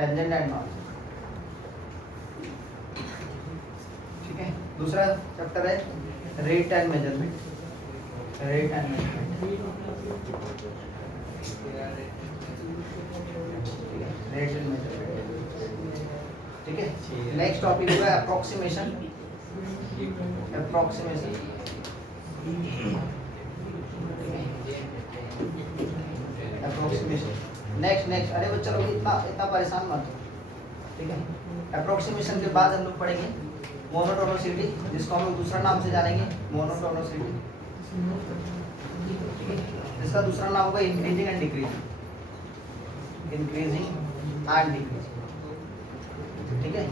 Tangent and normal. ठीक है, दूसरा चैप्टर है rate and measurement. Rate and measurement, rate and measurement. ठीक है, नेक्स्ट टॉपिक होगा अप्रोक्सीमेशन। Approximation, approximation. नेक्स्ट अरे बच्चा लोग इतना परेशान मत हो। ठीक है, अप्रोक्सीमेशन के बाद हम लोग पढ़ेंगे मोनोटोनोसिटी, जिसको हम लोग दूसरा नाम से जानेंगे मोनोटोनोसिटी। इसका दूसरा नाम होगा increasing and decreasing, increasing and decreasing. ठीक है,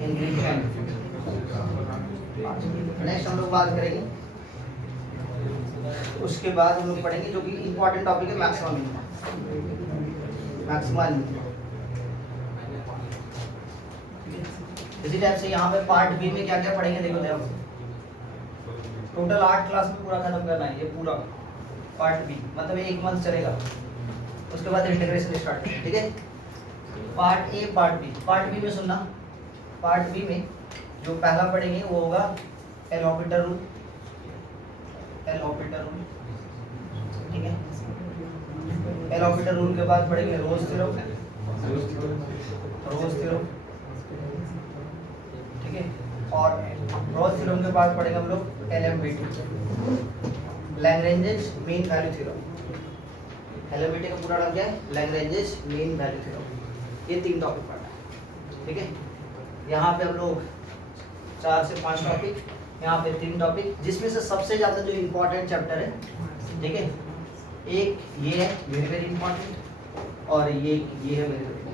इंक्रीजिंग एंड डिक्रीजिंग। नेक्स्ट हम लोग बात करेंगे, उसके बाद हम लोग पढ़ेंगे जो कि इंपॉर्टेंट टॉपिक है मैक्सिमम मिनिमम। मैक्सिमम मिनिमम इसी टाइप से यहाँ पे पार्ट बी में क्या क्या पढ़ेंगे देखो। टोटल 8 क्लास में पूरा खत्म करना है ये पूरा पार्ट बी, मतलब 1 मंथ चलेगा। उसके बाद इंटीग्रेशन स्टार्ट। ठीक है, part A part B. Part B में सुनना, पार्ट बी में जो पहला पढ़ेंगे वो होगा L operator rule. L operator rule, ठीक है। एल ऑपरेटर रूल के बाद पढ़ेंगे रोज थ्योरम। रोज थ्योरम, ठीक है। और रोज थ्योरम के बाद पढ़ेंगे हम लोग LMBT, Lagrange's mean value theorem. LMBT का पूरा नाम क्या है? Lagrange's mean value theorem. ये 3 टॉपिक पढ़ना है। ठीक है, यहाँ पे हम लोग 4 से 5 टॉपिक, यहाँ पे 3 टॉपिक, जिसमें से सबसे ज़्यादा जो इम्पोर्टेंट चैप्टर है, ठीक है, एक ये है वेरी वेरी इंपॉर्टेंट, और ये है वेरी वेरी इंपॉर्टेंट।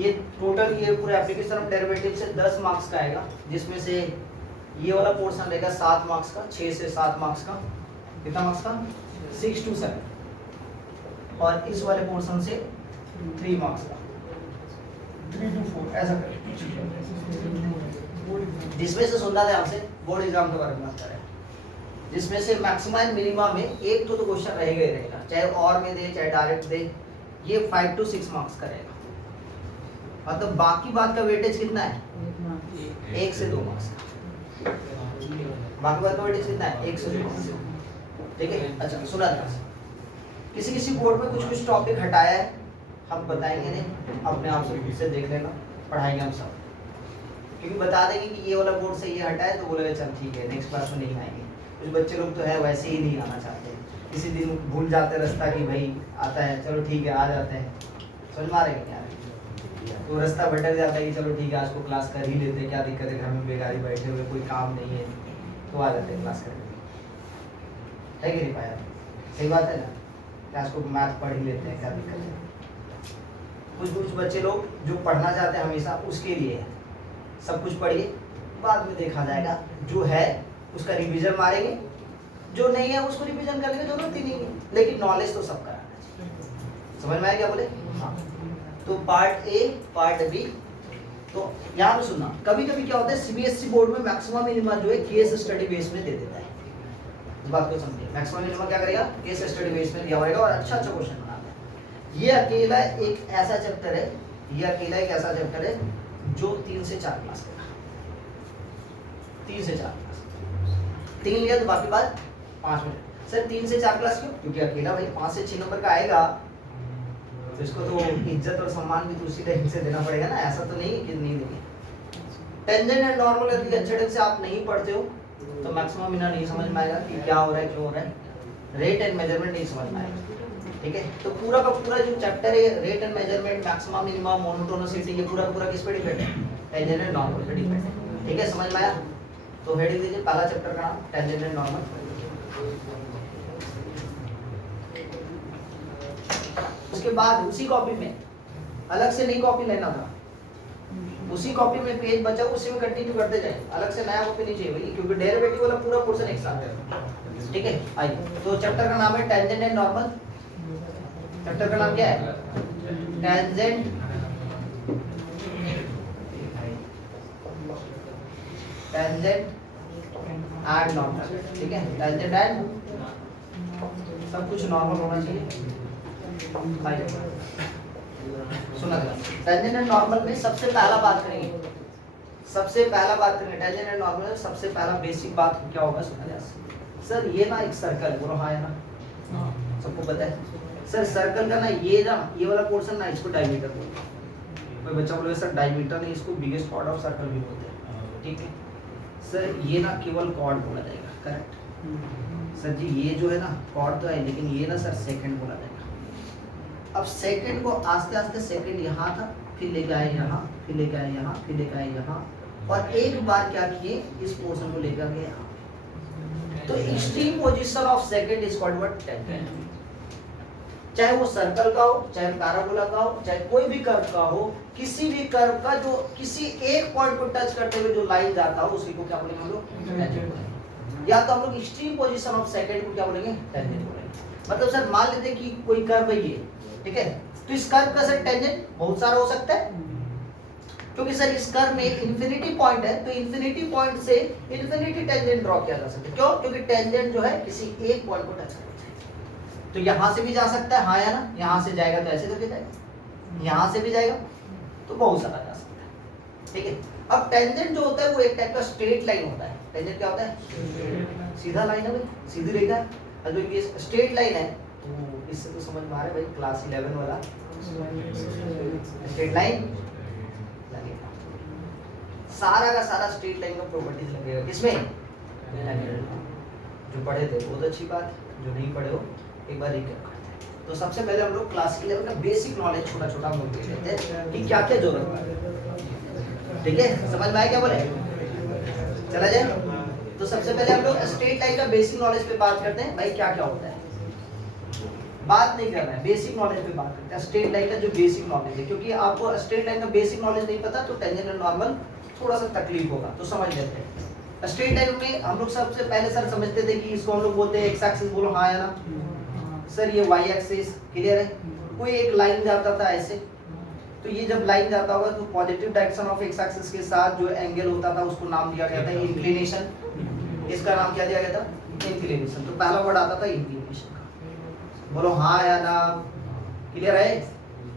ये टोटल ये पूरे एप्लीकेशन ऑफ डेरिवेटिव से 10 मार्क्स का आएगा, जिसमें से ये वाला पोर्शन रहेगा 7 मार्क्स का, 6 से 7 मार्क्स का। कितना मार्क्स का? 6 to 7। और इस वाले पोर्शन से 3 मार्क्स का, 3 to 4 ऐसा करें। जिसमें से सुनना ध्यान से, बोर्ड एग्जाम के बारे में बात करें, जिसमें से मैक्सिमम एंड मिनिमम में एक तो क्वेश्चन रहेगा ही रहेगा, चाहे और में दे चाहे डायरेक्ट दे। ये 5 to 6 मार्क्स का रहेगा। मतलब बाकी बात का वेटेज कितना है? 1 से 2 मार्क्स का। बाकी बात का वेटेज कितना है? 1 से 2 मार्क्स। ठीक है, अच्छा सुना ध्यान से। किसी किसी बोर्ड में कुछ कुछ टॉपिक हटाया है, हम बताएंगे नहीं, अपने आप से खुद से देख लेना, पढ़ाएंगे हम सब। क्योंकि बता देंगे कि ये वाला बोर्ड से ये हटा है, तो बोलेगा चल ठीक है नेक्स्ट क्लास में नहीं आएंगे। कुछ बच्चे लोग तो है वैसे ही नहीं आना चाहते, किसी दिन भूल जाते रास्ता कि भाई आता है, चलो ठीक है आ जाते हैं, समझ में आ रहे हैं क्या? तो रास्ता भटक जाता है कि चलो ठीक है आज को क्लास कर ही लेते हैं, क्या दिक्कत है, घर में बेगारी बैठे हुए कोई काम नहीं है, तो आ जाते हैं क्लास करने। है कि नहीं पाया? सही बात है ना, क्लास को मैथ पढ़ ही लेते हैं, क्या दिक्कत है? कुछ बच्चे लोग जो पढ़ना चाहते हैं हमेशा, उसके लिए है सब कुछ पढ़िए, बाद में देखा जाएगा। जो है उसका रिवीजन मारेंगे, जो नहीं है उसको रिवीजन करने की जरूरत ही नहीं है, लेकिन नॉलेज तो सब कराना चाहिए। समझ में आया क्या बोले? हाँ। तो पार्ट ए पार्ट बी, तो यहाँ पे सुनना, कभी कभी क्या होता है CBSE बोर्ड में मैक्सिमम मिनिमम जो है केस स्टडी बेस में दे देता है। इस बात को समझिए, मैक्सिमम मिनिमम क्या करेगा? केस स्टडी बेस में दिया होगा और अच्छा अच्छा क्वेश्चन बनाता है। ये अकेला एक ऐसा चैप्टर है, ये अकेला एक ऐसा चैप्टर है जो 3 से 4 क्लास लेगा। 3 से 4 क्लास, 3 लिया तो बाकी बात 5 मिनट। सर 3 से 4 क्लास क्यों? क्योंकि अकेला भाई 5 से 6 नंबर का आएगा, तो इसको तो इज्जत और सम्मान भी तो उसी टाइम से देना पड़ेगा ना, ऐसा तो नहीं कि नहीं देंगे। टेंजेंट एंड नॉर्मल यदि अच्छे ढंग से आप नहीं पढ़ते हो तो मैक्सिमम मिनिमम नहीं समझ में आएगा कि क्या हो रहा है क्यों हो रहा है। रेट एंड मेजरमेंट नहीं समझ में आएगा। ठीक है, तो पूरा का पूरा जो चैप्टर है rate and measurement, maximum minimum, monotonicity, ये पूरा का पूरा किस पे डिपेंड है? टेंजेंट एंड नॉर्मल पे डिपेंड है। ठीक है, समझ में आया? तो हेडिंग दीजिए पहला चैप्टर का नाम टेंजेंट एंड नॉर्मल। उसके बाद उसी कॉपी में, अलग से नई कॉपी लेना था, उसी कॉपी में पेज बचा उसी में कंटिन्यू करते जाए, अलग से नया कॉपी नहीं चाहिए भाई, क्योंकि डेरिवेटिव वाला पूरा पोर्शन एक साथ है। ठीक है, आइए तो चैप्टर का नाम है टेंजेंट एंड नॉर्मल। चैप्टर का नाम क्या है? Tangent and normal. ठीक है, टेंजेंट एंड सब कुछ नॉर्मल होना चाहिए। सुना टेंजेंट एंड नॉर्मल में सबसे पहला बात करेंगे टेंजेंट एंड नॉर्मल में सबसे पहला बेसिक बात क्या होगा सुना सर ये ना एक सर्कल बोलो हाँ है ना सबको पता है सर सर्कल का ना ये वाला पोर्शन ना इसको डायमीटर बोलते हैं। कोई बच्चा बोले सर डायमीटर नहीं इसको बिगेस्ट पार्ट ऑफ सर्कल भी बोलते हैं ठीक है सर ये ना केवल कॉर्ड बोला जाएगा करेक्ट सर जी ये जो है ना कॉर्ड तो है लेकिन ये ना सर सेकंड बोला जाएगा। अब सेकंड को आस्ते आस्ते सेकंड यहाँ था फिर लेके आए यहाँ फिर लेके आए यहाँ फिर लेके आए यहाँ और एक बार क्या किए इस पोर्शन को लेकर गए यहाँ तो extreme position of second is called what tangent. चाहे वो सर्कल का हो चाहे पैराबोला का हो चाहे कोई भी कर्व का हो किसी भी कर्व का जो किसी एक पॉइंट को टच करते हुए जो लाइन जाता हो उसी को क्या बोलेंगे हम लोग टेंजेंट बोलेंगे। या तो हम लोग एक्सट्रीम पोजीशन ऑफ सेकंड को क्या बोलेंगे टेंजेंट बोलेंगे। मतलब सर मान लेते हैं कि कोई कर्व है ये ठीक है तो इस कर्व का सर टेंजेंट बहुत सारा हो सकता है क्योंकि सर इस कर्व में इंफिनिटी पॉइंट है तो इंफिनिटी पॉइंट से इंफिनिटी टेंजेंट ड्रॉ किया जा सकता है। क्यों? क्योंकि टेंजेंट जो है किसी एक पॉइंट को टच करता है। तो यहाँ से भी जा सकता है हाँ या ना यहाँ से जाएगा तो ऐसे करके जाएगा यहाँ से भी जाएगा तो बहुत सारा जा सकता है ठीक है। अब टेंजेंट जो होता है वो एक टाइप का स्ट्रेट लाइन होता है। टेंजेंट क्या होता है सीधा लाइन है भाई सीधी रेखा है। और जो ये स्ट्रेट लाइन है तो इससे तो समझ में आ रहा है भाई क्लास 11 वाला स्ट्रेट लाइन लगेगा सारा का सारा स्ट्रेट लाइन का प्रॉपर्टीज लगेगा किसमें जो पढ़े थे बहुत अच्छी बात जो नहीं पढ़े हो एक बार रिकैप करते हैं। तो सबसे पहले हम लोग क्लास 11 का बेसिक नॉलेज छोटा छोटा हम लोग देख लेते हैं कि क्या क्या जरूरत है ठीक है समझ में आया क्या बोले चला जाए। तो सबसे पहले हम लोग स्ट्रेट लाइन का बेसिक नॉलेज पे बात करते हैं भाई क्या क्या होता है बात नहीं करना है बेसिक नॉलेज पे बात करते हैं स्ट्रेट लाइन का जो बेसिक नॉलेज है क्योंकि आपको स्ट्रेट लाइन का बेसिक नॉलेज नहीं पता तो टेंजेंट एंड नॉर्मल थोड़ा सा तकलीफ होगा तो समझ लेते हैं। स्ट्रेट लाइन में हम लोग सबसे पहले सर समझते थे कि इसको हम लोग बोलते हैं एक्स एक्सिस बोलो हाँ या ना सर ये वाई एक्सिस क्लियर है। कोई एक लाइन जाता था ऐसे तो ये जब लाइन जाता होगा तो positive direction of x axis के साथ जो एंगल होता था उसको नाम दिया गया था इंक्लिनेशन। इसका नाम क्या दिया गया था इंक्लिनेशन। तो पहला वर्ड आता था इंक्लिनेशन का बोलो हाँ या ना क्लियर है।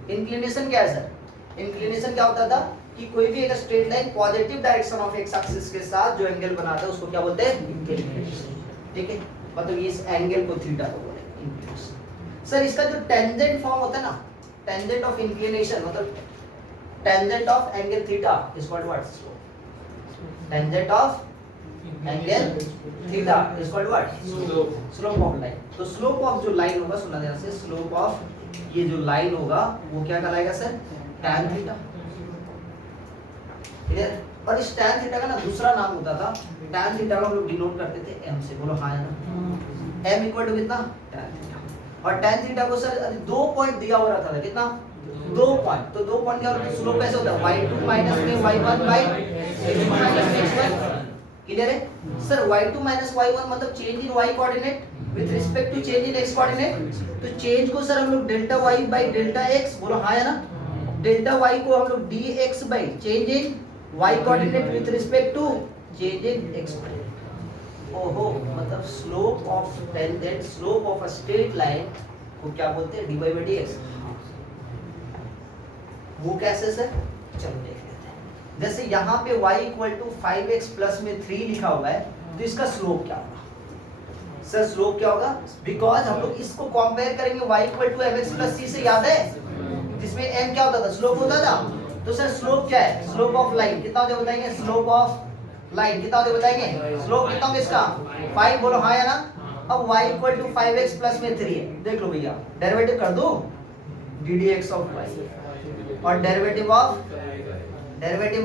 इंक्लिनेशन क्या है सर इंक्लिनेशन क्या होता था कि कोई भी एक straight line positive direction of x axis के साथ जो एंगल बनाता है उसको क्या बोलते हैं इंक्लिनेशन ठीक है। मतलब इस एंगल को थीटा को बोलते हैं इंक्लिनेशन। सर इसका जो टेंजेंट फॉर्म होता है ना टेंजेंट ऑफ इंक्लिनेशन मतलब tangent of angle theta is called what tangent of angle theta is called what slope of line. तो स्लोप ऑफ जो लाइन होगा सुना ध्यान से स्लोप ऑफ ये जो लाइन होगा वो क्या कहलाएगा सर tan थीटा क्लियर। और इस tan थीटा का ना दूसरा नाम होता था tan थीटा को हम लोग डिनोट करते थे m से बोलो हाँ ना m इक्वल टू कितना tan थीटा। और tan थीटा को सर 2 पॉइंट दिया हुआ रहता था कितना 2 पॉइंट। तो 2 पॉइंट क्या होता है स्लोप कैसे होता है y2 माइनस में y1 बाय x2 माइनस में x1 क्लियर है सर y2 माइनस y1 मतलब change in y coordinate with respect to change in x coordinate. तो चेंज को सर हम लोग delta y by delta x बोलो हाँ या ना डेल्टा y को हम लोग dx by change in y coordinate with respect to change in x coordinate. ओहो मतलब slope of tangent slope of a straight line को क्या बोलते हैं dy बाय dx। वो कैसे सर चलो देख लेते हैं। जैसे यहाँ पे y equal to 5x plus में 3 लिखा हुआ है तो इसका स्लोप क्या होगा सर स्लोप क्या होगा बिकॉज हम लोग इसको कंपेयर करेंगे y equal to mx plus c से याद है जिसमें m क्या होता था स्लोप होता था। तो सर स्लोप क्या है स्लोप ऑफ लाइन कितना होता है बताएंगे स्लोप ऑफ लाइन कितना होता है बताएंगे स्लोप कितना होगा इसका 5 बोलो हाँ या ना। अब y equal to 5x plus में 3 है देख लो भैया डेरिवेटिव कर दो ddx ऑफ y और डेरिवेटिव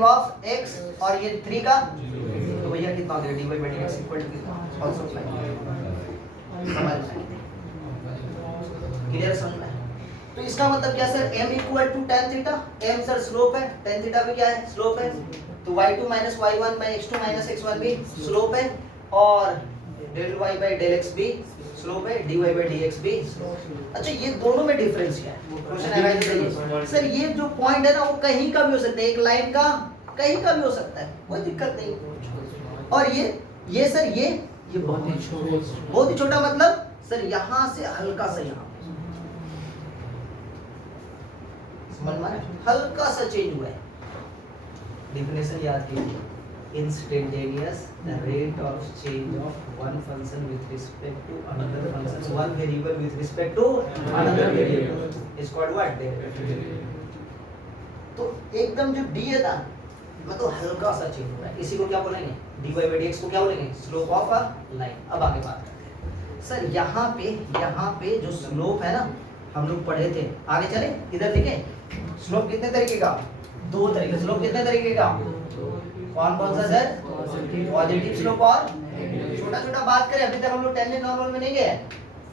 ऑफ x और ये 3 का तो भैया कितना हो गया dy bye dx equal to कितना आल्सो समझ क्लियर समझ में। तो इसका मतलब क्या sir m equal to tan theta m sir slope है tan थीटा भी क्या है स्लोप है। तो y2 minus y1 by x2 minus x1 भी स्लोप है और del y by del x भी स्लोप है dy बाय dx भी। अच्छा ये दोनों में डिफरेंस क्या है क्वेश्चन एनालाइज करिए सर। ये जो पॉइंट है ना वो कहीं का भी हो सकता है एक लाइन का कहीं का भी हो सकता है कोई दिक्कत नहीं। और ये सर ये बहुत ही छोटा मतलब सर यहाँ से हल्का सा यहाँ समझ में आया? हल्का सा चेंज हुआ है। डेफिनेशन याद कीजिए, instantaneous rate of change of one function with respect to another function, one variable with respect to another variable is called what? Derivative. तो एकदम जो d है ना, मतलब हल्का सा चेंज हो रहा है, इसी को क्या बोलेंगे? dy by dx को क्या बोलेंगे? Slope of a line. अब आगे बात करते हैं सर, यहाँ पे जो स्लोप है ना, हम लोग पढ़े थे, आगे चले इधर देखें, स्लोप कितने तरीके का? दो तरीके। स्लोप कितने तरीके का? कौन कौन सा सर? पॉजिटिव स्लोप और छोटा छोटा बात करें, अभी तक हम लोग टेंजेंट नॉर्मल में नहीं गए,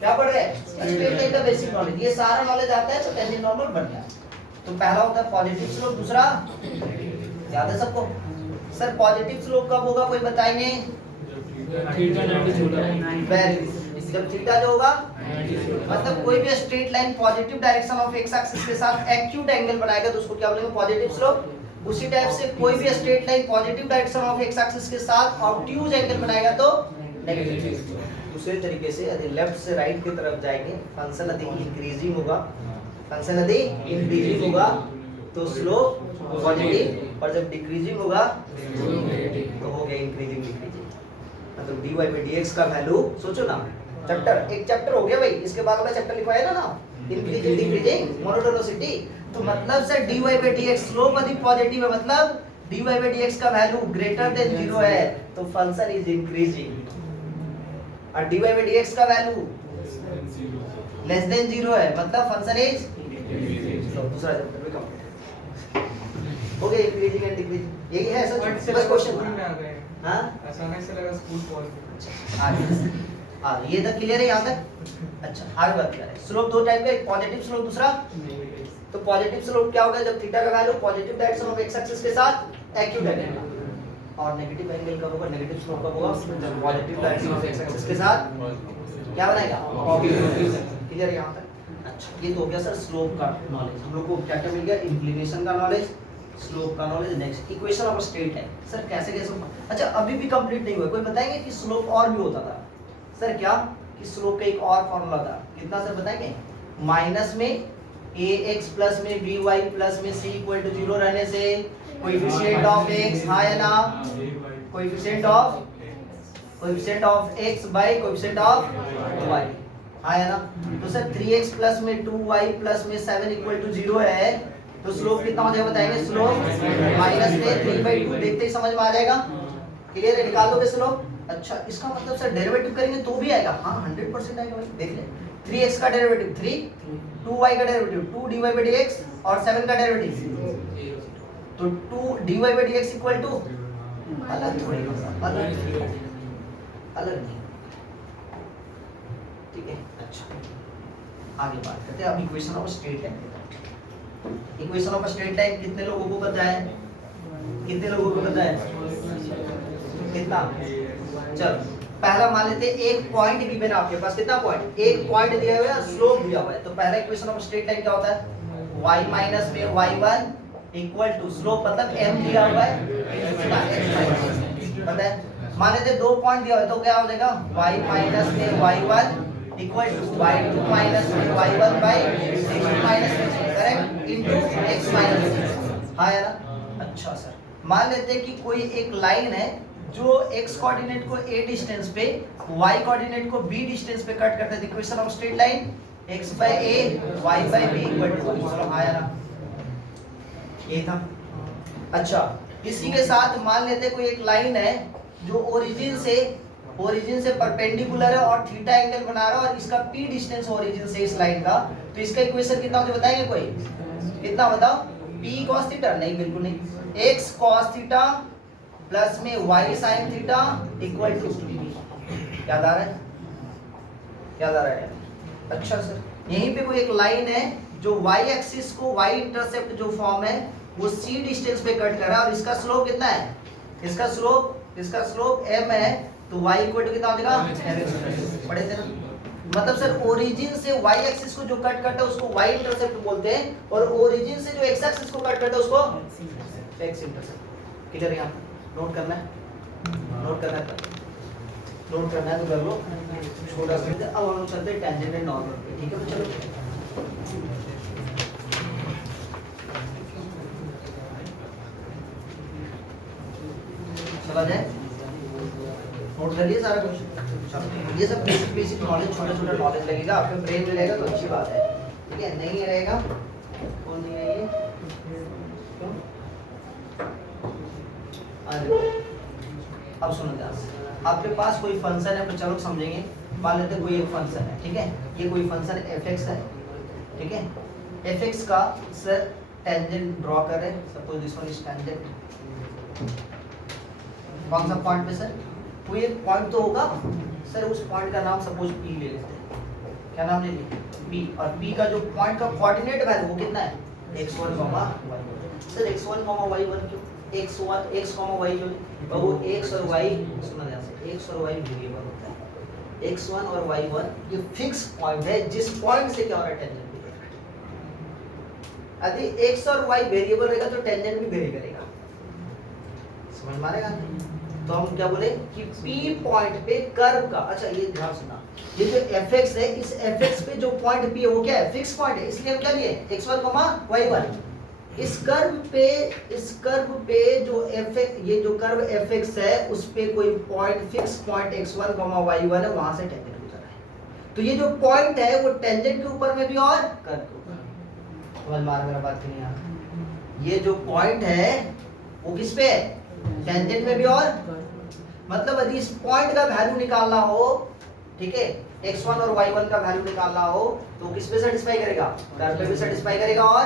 क्या पढ़ रहे हैं? स्ट्रेट लाइन का बेसिक नॉलेज, ये सारा नॉलेज आता है तो टेंजेंट नॉर्मल बन गया। तो पहला होता है पॉजिटिव स्लोप, दूसरा याद है सबको? सर पॉजिटिव स्लोप कब होगा, कोई बताएंगे? जब थीटा जो होगा, मतलब कोई भी straight line positive direction of x axis के साथ एक्यूट एंगल बनाएगा तो उसको क्या बोलेंगे? Positive slope. उसी टाइप से कोई भी straight line positive direction of x axis के साथ ऑब्ट्यूज एंगल बनाएगा तो नेगेटिव। दूसरे तरीके से यदि लेफ्ट से राइट की तरफ जाएंगे, फंक्शन यदि इंक्रीजिंग होगा, फंक्शन यदि इंक्रीजिंग होगा तो स्लोप पॉजिटिव, और जब डिक्रीजिंग होगा तो हो गया इंक्रीजिंग डिक्रीजिंग। मतलब dy by dx का वैल्यू सोचो ना, चैप्टर एक चैप्टर हो गया भाई, इसके बाद वाला चैप्टर लिखवाया ना, इंक्रीजिंग डिक्रीजिंग मोनोटोनिसिटी। तो मतलब sir dy by dx slope यदि पॉजिटिव है, मतलब dy by dx का वैल्यू ग्रेटर देन 0 है तो फंक्शन इज इंक्रीजिंग, और dy by dx का वैल्यू लेस देन 0 है मतलब फंक्शन इज इंक्रीजिंग। तो दूसरा चैप्टर भी कंप्लीट हो गया, इंक्रीजिंग एंड डिक्रीजिंग। यही है सर, बस क्वेश्चन में आ गए। हां अचानक से लगा स्कूल पहुंच आगे ये तक क्लियर है यहाँ तक? अच्छा आगे बात करें। स्लोप दो टाइप का, एक पॉजिटिव स्लोप, दूसरा तो पॉजिटिव स्लोप क्या होगा? जब थीटा का value positive direction of x axis के साथ एक्यूट एंगल, और नेगेटिव एंगल कब होगा? नेगेटिव स्लोप कब होगा? जब positive direction of x axis के साथ क्या बनाएगा? क्लियर है यहाँ तक? अच्छा ये तो हो गया सर स्लोप का नॉलेज। हम लोग को क्या क्या मिल गया? इंक्लिनेशन का नॉलेज, स्लोप का knowledge. Next equation of straight line. Sir कैसे कैसे? अच्छा अभी भी कंप्लीट नहीं हुआ, कोई बताएंगे कि स्लोप और भी होता था? सर क्या कि स्लोप का एक और फॉर्मूला था, कितना सर बताएंगे? माइनस में ax प्लस में by प्लस में c इक्वल टू 0 रहने से कोएफिशिएंट ऑफ x, हाँ या ना? Coefficient of x by coefficient of y, हाँ या ना? तो सर 3x प्लस में 2y प्लस में 7 इक्वल टू 0 है तो स्लोप कितना हो जाएगा बताएंगे? स्लोप माइनस में 3/2, देखते ही समझ में आ जाएगा। क्लियर है? निकाल दोगे स्लोप? अच्छा इसका मतलब सर डेरिवेटिव करेंगे तो भी आएगा? हाँ 100% आएगा भाई, देख ले। 3x का डेरिवेटिव 3, 2y का डेरिवेटिव 2 dy by dx और 7 का डेरिवेटिव तो 2 dy by dx equal to अलग थोड़ी होगा, अलग नहीं, ठीक है? अच्छा आगे बात करते हैं अब equation of straight line. Equation of straight line कितने लोगों को पता है? कितने लोगों को पता है? कितना? चलो पहला मान लेते हैं एक पॉइंट गिवन है आपके पास, कितना पॉइंट? एक पॉइंट दिया हुआ है, स्लोप दिया हुआ है। तो पहला इक्वेशन ऑफ स्ट्रेट लाइन क्या होता है? y माइनस में y1 इक्वल टू स्लोप मतलब m दिया हुआ है पता है। मान लेते हैं दो पॉइंट दिया हुआ है तो क्या हो जाएगा? y माइनस में y1 equal to y2 minus में y1 by x2 minus correct into x minus, हाँ है ना? अच्छा सर मान लेते हैं कि कोई एक लाइन है जो x कोऑर्डिनेट को a डिस्टेंस पे, y कोऑर्डिनेट को b डिस्टेंस पे कट करता है। Equation of straight line x by a y by b equal to, चलो आया ना? ये था। अच्छा इसी के साथ मान लेते कोई एक लाइन है जो ओरिजिन से परपेंडिकुलर है और थीटा एंगल बना रहा है और इसका p डिस्टेंस ओरिजिन से इस लाइन का, तो इसका इक्वेशन कितना मुझे बताएंगे कोई? कितना बताओ? p cos theta? नहीं बिल्कुल नहीं, x cos थीटा प्लस में y sin theta equal to, याद आ रहा है? याद आ रहा है? अच्छा सर यहीं पे कोई एक लाइन है जो y एक्सिस को y इंटरसेप्ट जो फॉर्म है वो c डिस्टेंस पे कट कर रहा है और इसका स्लोप कितना है? इसका स्लोप m है तो y इक्वल टू कितना हो जाएगा? पढ़े थे ना? मतलब सर ओरिजिन से y एक्सिस को जो कट करता है उसको y इंटरसेप्ट बोलते हैं और ओरिजिन से जो x एक्सिस को कट करता है उसको x इंटरसेप्ट। क्लियर है? यहाँ नोट करना है, नोट करना है तो कर लो, छोटा सा। अब हम चलते हैं टेंजेंट एंड नॉर्मल पे, ठीक है? तो चलो समझ आए? नोट कर लिए सारा कुछ? चलो ये सब बेसिक नॉलेज, छोटा छोटा नॉलेज लगेगा आपके ब्रेन में रहेगा तो अच्छी बात है, ठीक है? नहीं रहेगा कौन नहीं है ये क्यों? अब सुनो ध्यान से, आपके पास कोई फंक्शन है, तो चलो समझेंगे। मान लेते हैं कोई एक फंक्शन है, ठीक है? ये कोई फंक्शन f(x) है, ठीक है? f(x) का सर टेंजेंट ड्रॉ करें, suppose this one is tangent. कौन सा पॉइंट पे सर? कोई एक पॉइंट तो होगा सर, उस पॉइंट का नाम सपोज p ले लेते हैं। क्या नाम ले लिए? p, और p का जो पॉइंट का कोऑर्डिनेट वैल्यू वो कितना है? x1, y1। Sir x1, y1 क्यों? x1 x, y जो है वो x और y, सुना ध्यान से, x और y वेरिएबल होता है। x1 और y1 ये फिक्स पॉइंट है, जिस पॉइंट से क्या हो रहा है? Tangent very. यदि x और y वेरिएबल रहेगा तो टेंजेंट भी वेरी करेगा। समझ में आएगा? तो हम क्या बोले कि P पॉइंट पे कर्व का, अच्छा ये ध्यान सुना, ये जो fx है, इस fx पे जो पॉइंट P है वो क्या है? फिक्स पॉइंट है, इसलिए हम क्या लिए? x1, y1। इस कर्व पे जो fx, ये जो कर्व fx है उस पे कोई point, fix point x1, y1 है, वहां से टेंजेंट गुजर रहा है। तो ये जो पॉइंट है वो टेंजेंट के ऊपर में भी और कर्व के ऊपर। समझ में आ रहा मेरा बात की नहीं आ रहा? ये जो पॉइंट है वो किस पे है? टेंजेंट में भी और, मतलब यदि इस पॉइंट का वैल्यू निकालना हो, ठीक है, x1 और y1 का वैल्यू निकालना हो तो किस पे सेटिस्फाई करेगा? कर्व पे भी सेटिस्फाई करेगा। और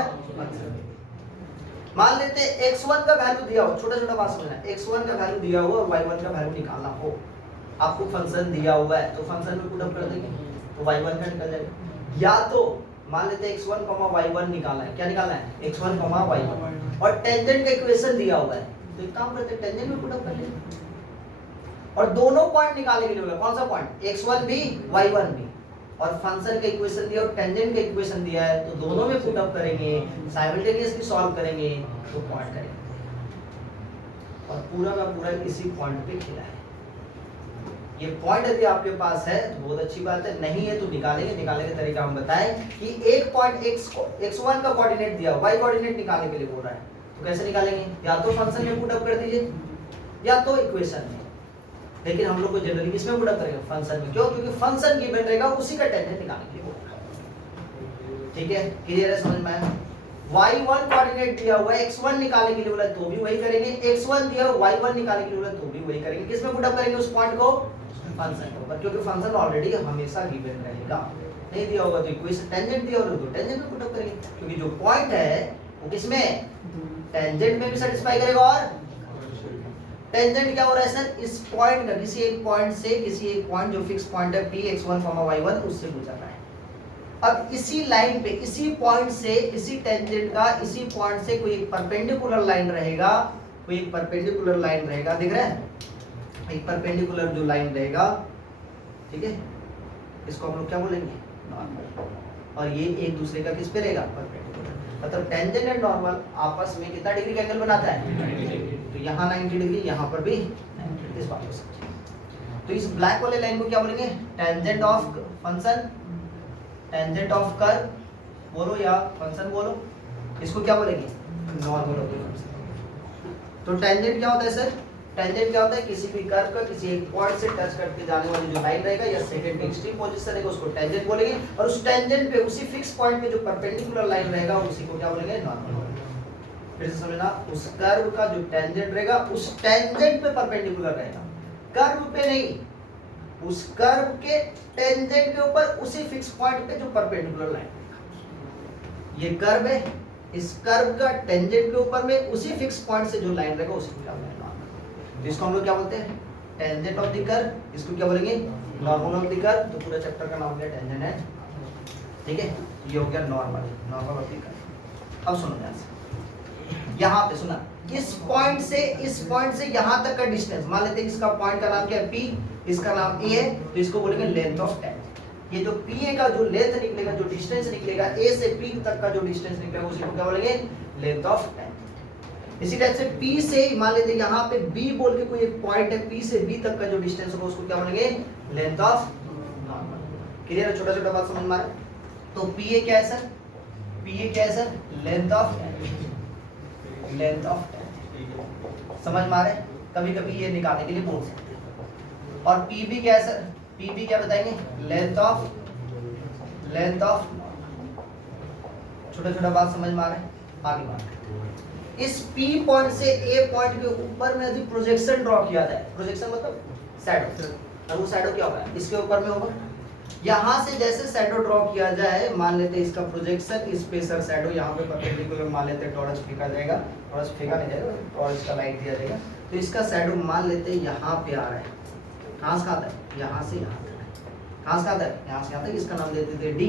मान लेते हैं x1 का वैल्यू दिया हो, छोटा छोटा बात समझना, x1 का वैल्यू दिया हो और y1 का वैल्यू निकालना हो, आपको फंक्शन दिया हुआ है तो फंक्शन में पुट अप कर देंगे तो y1 का निकल जाएगा। या तो मान लेते हैं x1, y1 निकालना है, क्या निकालना है? x1, y1, और टेंजेंट का इक्वेशन दिया हुआ है, तो एक काम करते हैं टेंजेंट में पुट अप कर लेंगे और दोनों पॉइंट निकालने के लिए बोला। कौन सा पॉइंट? x1 भी y1 भी, और फंक्शन का इक्वेशन दिया और टेंजेंट का इक्वेशन दिया है, तो दोनों में पुट अप करेंगे, साइमल्टेनियसली सॉल्व करेंगे तो पॉइंट करेंगे, और पूरा का पूरा इसी पॉइंट पे खिला है। ये पॉइंट यदि आपके पास है तो बहुत अच्छी बात है, नहीं है तो निकालेंगे तरीका हम बताएं कि एक पॉइंट x1 का कोऑर्डिनेट दिया, y कोऑर्डिनेट निकालने के लिए बोल रहा है, तो कैसे निकालेंगे? या तो फंक्शन में पुट अप कर दीजिए या तो इक्वेशन में, लेकिन हम लोग को जनरली किसमें पुट अप करेंगे? फंक्शन में। क्यों? क्योंकि फंक्शन गिवन रहेगा, उसी का टेंजेंट निकालने के लिए बोल रहा है। ठीक है, क्लियर है? समझ में आया? y1 कोऑर्डिनेट दिया हुआ है, x1 निकालने के लिए बोला तो भी वही करेंगे, x1 दिया हुआ y1 निकालने के लिए बोला तो भी वही करेंगे। किसमें पुट अप करेंगे उस पॉइंट को? फंक्शन के ऊपर, क्योंकि फंक्शन ऑलरेडी हमेशा गिवन रहेगा। नहीं दिया होगा तो इक्वेशन, टेंजेंट दिया होगा तो टेंजेंट में पुट अप करेंगे, क्योंकि जो पॉइंट है वो किसमें? टेंजेंट में भी सेटिस्फाई करेगा। और टेंजेंट क्या हो रहा है सर? इस पॉइंट का, किसी एक पॉइंट से किसी एक पॉइंट जो फिक्स पॉइंट है p x1, y1 उससे गुजर रहा है। अब इसी लाइन पे, इसी पॉइंट से, इसी टेंजेंट का इसी पॉइंट से कोई एक परपेंडिकुलर लाइन रहेगा, कोई एक परपेंडिकुलर लाइन रहेगा, दिख रहा है? एक परपेंडिकुलर जो लाइन रहेगा, ठीक है, इसको हम लोग क्या बोलेंगे? नॉर्मल। और ये एक दूसरे का किस पे रहेगा? परपेंडिकुलर। मतलब टेंजेंट एंड नॉर्मल आपस में कितना डिग्री का एंगल बनाता है? तो यहाँ 90 डिग्री, यहाँ पर भी 90 डिग्री। इस बात को समझिए। तो इस ब्लैक वाले लाइन को क्या बोलेंगे? Tangent of function, tangent of curve बोलो या फंक्शन बोलो, इसको क्या बोलेंगे? Normal of the function. तो टेंजेंट क्या होता है सर? टेंजेंट क्या होता है? किसी भी कर्व का किसी एक पॉइंट से टच करके जाने वाली जो लाइन रहेगा या सेकंड एक्सट्रीम पोजीशन रहेगा उसको टेंजेंट बोलेंगे, और उस टेंजेंट पे, उसी फिक्स पॉइंट पे जो परपेंडिकुलर लाइन रहेगा उसी को क्या बोलेंगे? नॉर्मल। फिर से समझना, उस कर्व का जो टेंजेंट रहेगा उस टेंजेंट पे परपेंडिकुलर रहेगा, कर्व पे नहीं, उस कर्व के टेंजेंट के ऊपर उसी फिक्स पॉइंट पे जो परपेंडिकुलर लाइन रहेगा। ये कर्व है, इस कर्व का टेंजेंट के ऊपर में उसी फिक्स पॉइंट से जो लाइन रहेगा उसी को क्या बोलेंगे? नॉर्मल। इसको हम लोग क्या बोलते हैं? Tangent of the curve. इसको क्या बोलेंगे? Normal of the curve. तो पूरा चैप्टर का नाम हो गया टेंजेंट है, ठीक है? ये हो गया normal, normal of the curve. अब सुनो ध्यान से, यहाँ पे सुना, इस पॉइंट से यहाँ तक का डिस्टेंस, मान लेते हैं इसका पॉइंट का नाम क्या है? P, इसका नाम A है, तो इसको बोलेंगे लेंथ ऑफ टेंजेंट। ये जो PA का जो लेंथ निकलेगा, जो डिस्टेंस निकलेगा, A से P तक का जो डिस्टेंस निकलेगा उसी को क्या बोलेंगे? Length of tangent. इसी टाइप से P से, मान लेते हैं यहाँ पे B बोल के कोई एक पॉइंट है, P से B तक का जो डिस्टेंस होगा उसको क्या बोलेंगे? Length of normal. क्लियर है? छोटा छोटा बात समझ में आ रहा है? तो PA क्या है सर? PA क्या है sir? Length of tangent, length of tangent. समझ में आ रहा है? कभी कभी ये निकालने के लिए बोल सकते हैं। और पी बी क्या है सर, पी बी क्या बताएंगे, लेंथ ऑफ छोटा छोटा बात समझ में आ रहा है, आगे बात करते हैं। इस P पॉइंट से A पॉइंट के ऊपर में यदि प्रोजेक्शन ड्रॉ किया जाए, प्रोजेक्शन मतलब शैडो, और वो शैडो क्या होगा, इसके ऊपर में होगा। यहाँ से जैसे शैडो ड्रॉ किया जाए, मान लेते हैं इसका प्रोजेक्शन, इस पे सर शैडो यहाँ पे परपेंडिकुलर मान लेते हैं, टॉर्च फेंका जाएगा, टॉर्च फेंका नहीं जाएगा, टॉर्च का लाइट दिया जाएगा, तो इसका शैडो मान लेते हैं यहाँ पे आ रहा है, कहाँ से आता है, यहाँ से यहाँ तक, कहाँ से आता है, यहाँ से यहाँ तक, इसका नाम देते थे D।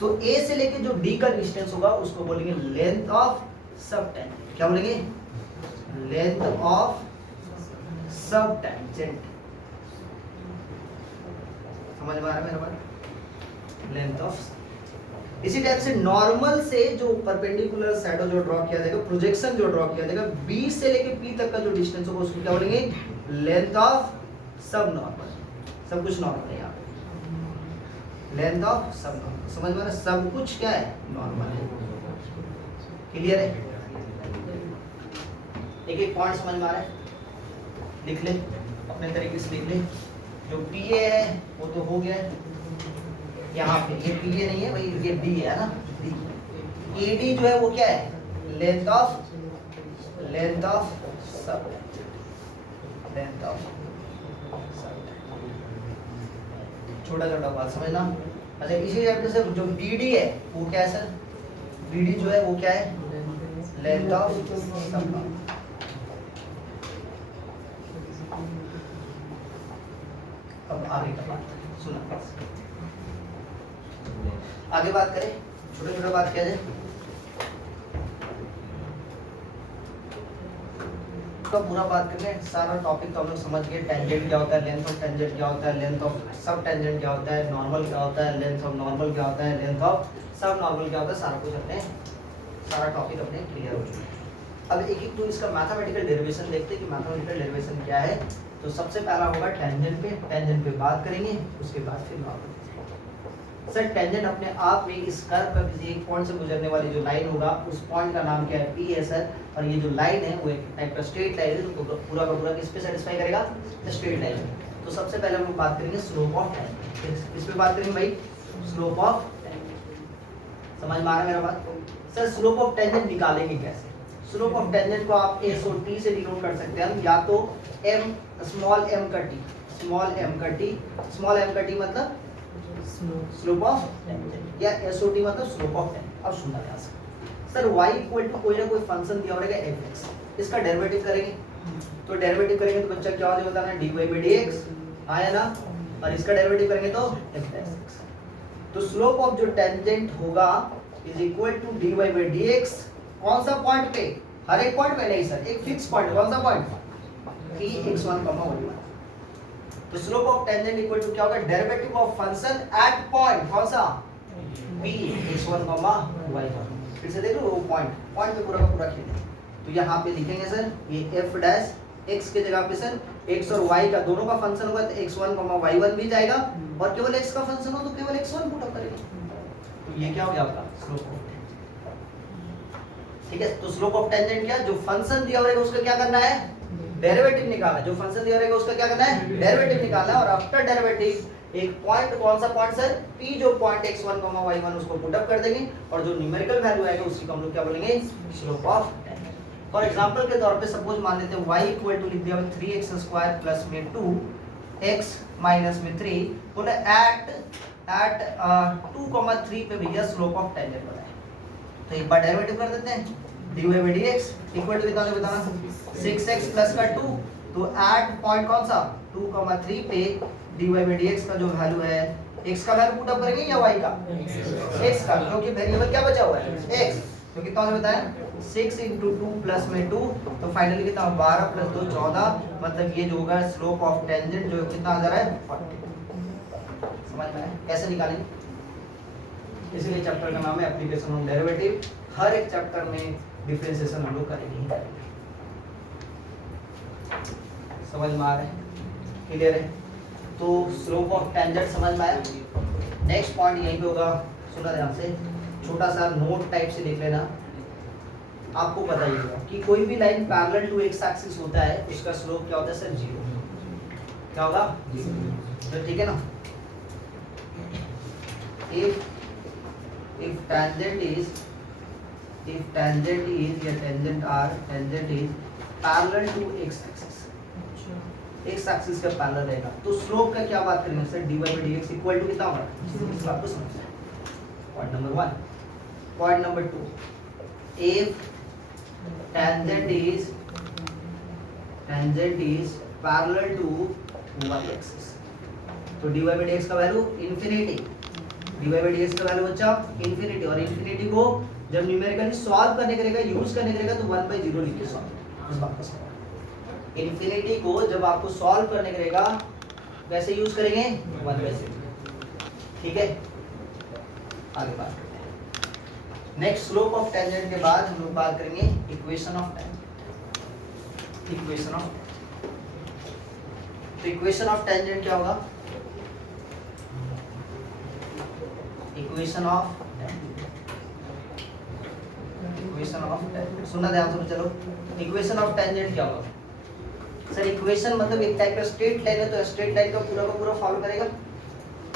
तो A से लेके जो D का डिस्टेंस होगा उसको बोलेंगे लेंथ ऑफ सब टेंजेंट। क्या बोलेंगे, लेंथ ऑफ सब टेंजेंट। समझ में आ रहा है मेरा बात, लेंथ ऑफ। इसी टाइप से नॉर्मल से जो परपेंडिकुलर शैडो जो ड्रॉ किया जाएगा, प्रोजेक्शन जो ड्रॉ किया जाएगा, B से लेके P तक का जो डिस्टेंस होगा उसको क्या बोलेंगे, लेंथ ऑफ सब नॉर्मल। सब कुछ नॉर्मल है यहाँ पे, लेंथ ऑफ सब नॉर्मल। समझ में आ रहा है, सब कुछ क्या है, नॉर्मल है। क्लियर है, एक एक पॉइंट समझ में आ रहा है, लिख ले अपने तरीके से लिख ले। जो PA है वो तो हो गया है, यहाँ पे ये PA नहीं है भाई, ये D है ना, D। AD जो है वो क्या है, लेंथ ऑफ सब, लेंथ ऑफ सब। छोटा छोटा बात समझना। अच्छा इसी टाइप से जो BD है वो क्या है सर, BD जो है वो क्या है, लेंथ ऑफ सब। अब आगे का बात सुना, आगे बात करें, छोटा छोटा बात किया जाए। तो पूरा बात करने, सारा टॉपिक तो हम लोग समझ गए, टेंजेंट क्या होता है, लेंथ ऑफ टेंजेंट क्या होता है, लेंथ ऑफ सब टेंजेंट क्या होता है, नॉर्मल क्या होता है, लेंथ ऑफ नॉर्मल क्या होता है, लेंथ ऑफ सब नॉर्मल क्या होता है, सारा कुछ अपने, सारा टॉपिक अपने क्लियर हो चुका है। अब एक एक तो इसका मैथमेटिकल डेरिवेशन देखते हैं कि मैथमेटिकल डेरिवेशन क्या है। तो सबसे पहला होगा टेंजेंट पे बात करेंगे, उसके बाद फिर नॉर्मल। सर टेंजेंट अपने आप में इस कर्व का किसी एक पॉइंट से गुजरने वाली जो लाइन होगा उस पॉइंट का नाम क्या है, P है सर। और ये जो लाइन है वो एक टाइप का स्ट्रेट लाइन है, तो पूरा का पूरा किस पे सेटिस्फाई करेगा, स्ट्रेट लाइन। तो सबसे पहले हम लोग बात करेंगे स्लोप ऑफ टेंजेंट। इस पे बात करेंगे भाई, स्लोप ऑफ टेंजेंट। समझ में आ रहा है मेरा बात। सर स्लोप ऑफ टेंजेंट निकालेंगे कैसे? स्लोप ऑफ टेंजेंट को आप S और T से डिनोट कर सकते हैं हम, या तो m स्मॉल m का t, स्मॉल m का t मतलब स्लोप ऑफ टेंजेंट, या SOT मतलब स्लोप ऑफ टेंजेंट। अब सुनना ध्यान से सर, y इक्वल टू कोई ना कोई फंक्शन दिया रहेगा fx, इसका डेरिवेटिव करेंगे। तो डेरिवेटिव करेंगे तो बच्चा क्या हो जाएगा बताना, dy/dx, हाँ या ना। और इसका डेरिवेटिव करेंगे तो f'(x). तो स्लोप ऑफ जो टेंजेंट होगा इज इक्वल टू dy/dx। कौन सा पॉइंट पे? हर एक पॉइंट पे नहीं सर, एक फिक्स पॉइंट। कौन सा पॉइंट? P(x1, y1)। तो slope of tangent equal to क्या होगा, derivative of function at point, कौन सा, P(x1, y1)। फिर से देखो वो पॉइंट पे पूरा का पूरा खेलें। तो यहाँ पे लिखेंगे सर ये f' x के जगह पे सर x और y का दोनों का फंक्शन होगा, तो x1, y1 भी जाएगा, और केवल x का फंक्शन हो तो केवल x1 पुट अप करेंगे। तो ये क्या हो गया आपका स्लोप ऑफ टेंजेंट। ठीक है, तो स्लोप ऑफ टेंजेंट क्या, जो फंक्शन दिया रहेगा उसका क्या करना है, डेरिवेटिव निकालना है। जो फंक्शन दिया रहेगा उसका क्या करना है, डेरिवेटिव निकालना है। और आफ्टर डेरिवेटिव एक पॉइंट, कौन सा पॉइंट सर, P जो पॉइंट x1, y1 उसको पुट अप कर देंगे, और जो न्यूमेरिकल वैल्यू आएगा उसी को हम लोग क्या बोलेंगे, slope of tangent. For example के तौर पे सपोज मान लेते हैं y इक्वल टू लिख दिया 3x² प्लस में 2x माइनस में 3 बोले एट 2,3 पे भैया स्लोप ऑफ टेंजेंट बताएं। तो एक बार डेरिवेटिव कर देते हैं, dy/dx इक्वल टू कितना बताना, 6x प्लस का 2। तो एट पॉइंट कौन सा, 2,3 पे dy/dx का जो वैल्यू है, x का वैल्यू पुट अप करेंगे या y का, x का, क्योंकि वेरिएबल क्या बचा हुआ है, x। तो कितना हो बताया, 6 × 2 प्लस में 2, तो फाइनली कितना, 12 प्लस 2 14। मतलब ये जो होगा स्लोप ऑफ टेंजेंट जो कितना आ जा रहा है, 40। समझ में आया कैसे निकालेंगे? इसलिए चैप्टर का नाम है एप्लीकेशन ऑफ डेरिवेटिव। हर एक चैप्टर में डिफरेंशिएशन हम लोग करेंगे ही करेंगे। समझ में आ रहा है, क्लियर है? तो स्लोप ऑफ टेंजेंट समझ में आया। नेक्स्ट पॉइंट यहीं पे होगा, सुना ध्यान से, छोटा सा नोट टाइप से लिख लेना। आपको पता ही होगा कि कोई भी line parallel to x axis होता है उसका स्लोप क्या होता है सर, जीरो। क्या होगा, तो ठीक है ना। if tangent is या tangent is parallel to x axis, x axis का पैरेलल रहेगा तो स्लोप का क्या बात करेंगे sir, dy by dx equal to कितना होगा, इसको आपको समझना है। Point number 1। Point number 2, if tangent is parallel to y axis तो dy by dx का value infinity, dy by dx का वैल्यू बच्चा इंफिनिटी, और इंफिनिटी को जब न्यूमेरिकली सॉल्व करने करेगा, यूज करने करेगा तो 1/0 लिख के सॉल्व, इस बात का समझ। इंफिनिटी को जब आपको सॉल्व करने करेगा वैसे यूज करेंगे 1/0, ठीक है। आगे बात करते हैं। नेक्स्ट स्लोप ऑफ टेंजेंट के बाद हम लोग बात करेंगे equation of tangent. Equation of तो इक्वेशन ऑफ टेंजेंट क्या होगा, इक्वेशन ऑफ सुनना ध्यान से, चलो इक्वेशन ऑफ टेंजेंट क्या होगा सर, इक्वेशन मतलब एक टाइप का स्ट्रेट लाइन है तो स्ट्रेट लाइन का पूरा फॉलो करेगा।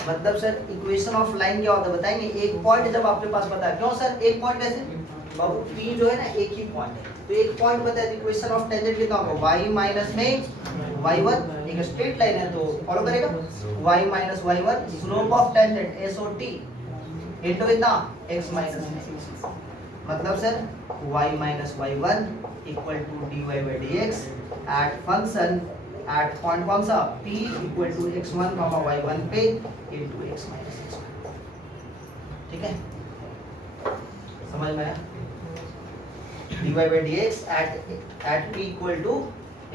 मतलब सर इक्वेशन ऑफ लाइन क्या होता है बताएंगे, एक पॉइंट जब आपके पास पता है, क्यों सर एक पॉइंट कैसे बाबू, P जो है ना एक ही पॉइंट है तो एक पॉइंट बताया, इक्वेशन ऑफ टेंजेंट कितना होगा, y माइनस में y1, एक स्ट्रेट लाइन है तो फॉलो करेगा y minus y1, slope of tangent SOT into कितना x माइनस में, मतलब sir y minus y1 equal to dy by dx at function at point कौन सा P equal to x1 y1 पे into x minus x1, ठीक है, समझ में आया। dy by dx at P equal to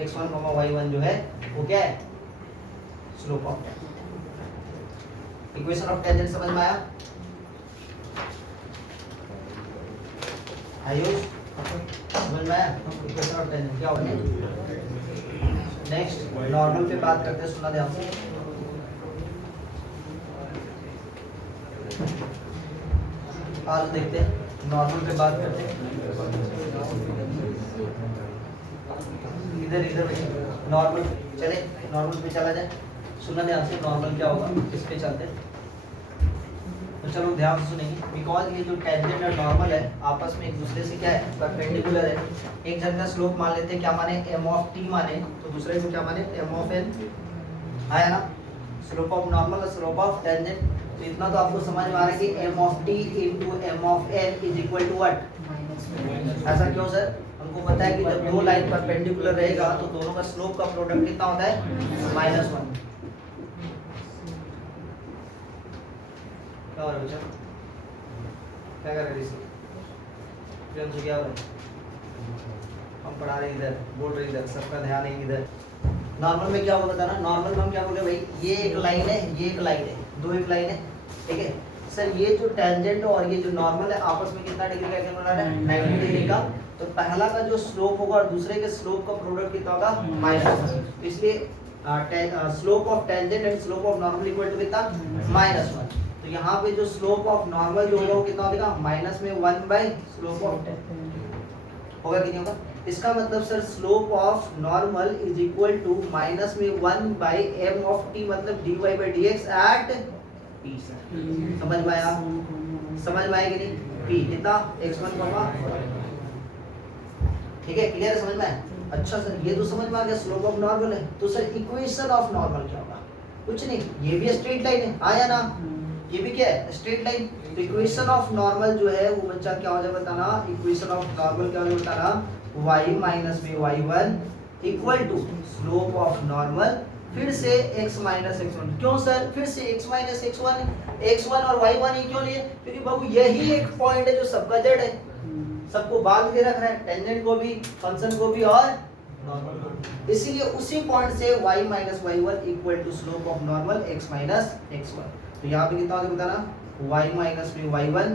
x1 y1 जो है वो क्या है, slope of tangent. Equation of tangent समझ में आया, आयुष समझ में आया। इक्वेशन ऑफ टेंजेंट क्या होगा। नेक्स्ट नॉर्मल पे बात करते हैं, सुना ध्यान से। आज देखते हैं नॉर्मल पे बात करते हैं, इधर नॉर्मल चले, नॉर्मल पे चला जाए, सुना ध्यान से। नॉर्मल क्या होगा इस पे चलते हैं, तो चलो ध्यान से सुनेंगे। बिकॉज ये जो टेंजेंट और नॉर्मल है आपस में एक दूसरे से क्या है, परपेंडिकुलर है। एक जन का स्लोप मान लेते हैं, क्या माने m ऑफ t माने, तो दूसरे को क्या माने m ऑफ n, आया ना। स्लोप ऑफ नॉर्मल और स्लोप ऑफ टेंजेंट, तो इतना तो आपको समझ में आ रहा है कि m of t into m of n is equal to what, ऐसा क्यों सर, हमको पता है कि जब दो लाइन परपेंडिकुलर रहेगा तो दोनों का स्लोप का प्रोडक्ट कितना होता है, -1। क्या हो रहा है बच्चा, क्या कर रहे हैं, क्या हो रहा है, हम पढ़ा रहे इधर, बोल रहे इधर, सबका ध्यान है इधर। नॉर्मल में क्या होगा बताना, नॉर्मल में हम क्या बोले भाई, ये एक लाइन है, ये एक लाइन है, दो एक लाइन है, ठीक है सर। ये जो टेंजेंट और ये जो नॉर्मल है आपस में कितना डिग्री का एंगल बना रहा है, 90 डिग्री का। तो पहला का जो स्लोप होगा और दूसरे के स्लोप का प्रोडक्ट कितना होगा, -1। इसलिए slope of tangent and slope of normal equal to कितना, -1। तो यहाँ पे जो स्लोप ऑफ नॉर्मल जो होगा वो कितना होगा, -1 बाय स्लोप ऑफ टेंजेंट होगा कि नहीं होगा। इसका मतलब sir slope of normal is equal to -1 by m of t, मतलब dy by dx at p। समझ में आया, समझ में आया कि नहीं, p कितना x1, ठीक है, क्लियर है, समझ में आया। अच्छा सर ये तो समझ में आ गया स्लोप ऑफ नॉर्मल है, तो सर इक्वेशन ऑफ नॉर्मल क्या होगा, कुछ नहीं, ये भी स्ट्रेट लाइन है, आया ना, ये भी क्या है, स्ट्रेट लाइन। तो इक्वेशन ऑफ नॉर्मल जो है वो बच्चा क्या हो जाए बताना, इक्वेशन ऑफ नॉर्मल क्या हो जाए बताना, y माइनस में y1 equal to slope of normal, फिर से x माइनस x1। क्यों सर फिर से x माइनस x1 और y1 ही क्यों लिए, क्योंकि बाबू यही एक पॉइंट है जो सबका जेड है, सबको बांध के रख रहा है, टेंजेंट को भी, फंक्शन को भी और नॉर्मल को। इसीलिए उसी पॉइंट से y minus y1 equal to slope of normal x minus x1। तो यहाँ पे कितना होगा बताना, y माइनस में y1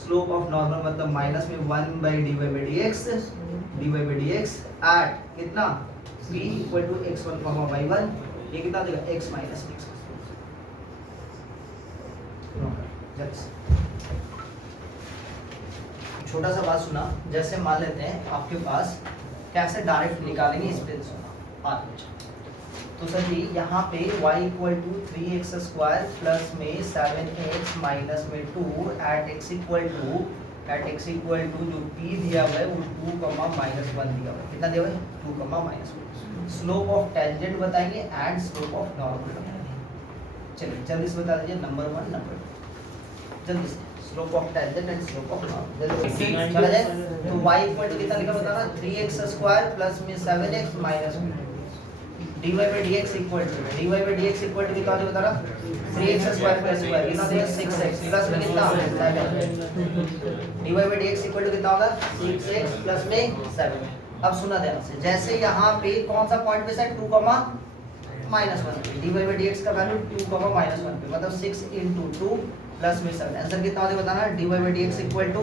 स्लोप ऑफ नॉर्मल मतलब माइनस में 1 by dy by dx at कितना p equal to x1 y1, ये कितना देगा x माइनस x। छोटा सा बात सुना, जैसे मान लेते हैं आपके पास कैसे डायरेक्ट निकालेंगे इस पे सुना आज। तो सर जी यहाँ पे y equal to 3x square plus में 7x माइनस में 2 एट x इक्वल टू जो p दिया हुआ है वो 2 कमा माइनस 1 दिया हुआ है। कितना दिया हुआ है? 2 comma minus 1। Slope of tangent बताएंगे एंड स्लोप ऑफ नॉर्मल बताएंगे। चलिए जल्दी से बता दीजिए नंबर 1 नंबर 2 जल्दी से। Slope of tangent and slope of normal जल्दी चला जाए। तो y इक्वल टू कितना लिखा बताना 3x स्क्वायर प्लस में 7x माइनस में dy by dx equal to कितना हो बताना 3x स्क्वायर प्लस स्क्वायर कितना देगा 6x प्लस में कितना 7 dy by dx equal to कितना होगा 6x प्लस में 7। अब सुना ध्यान से, जैसे यहाँ पे कौन सा पॉइंट पे है 2 comma minus 1 dy by dx का वैल्यू 2 कमा माइनस 1 पे मतलब 6 into 2 प्लस में 7। आंसर कितना होगा बताना dy by dx equal to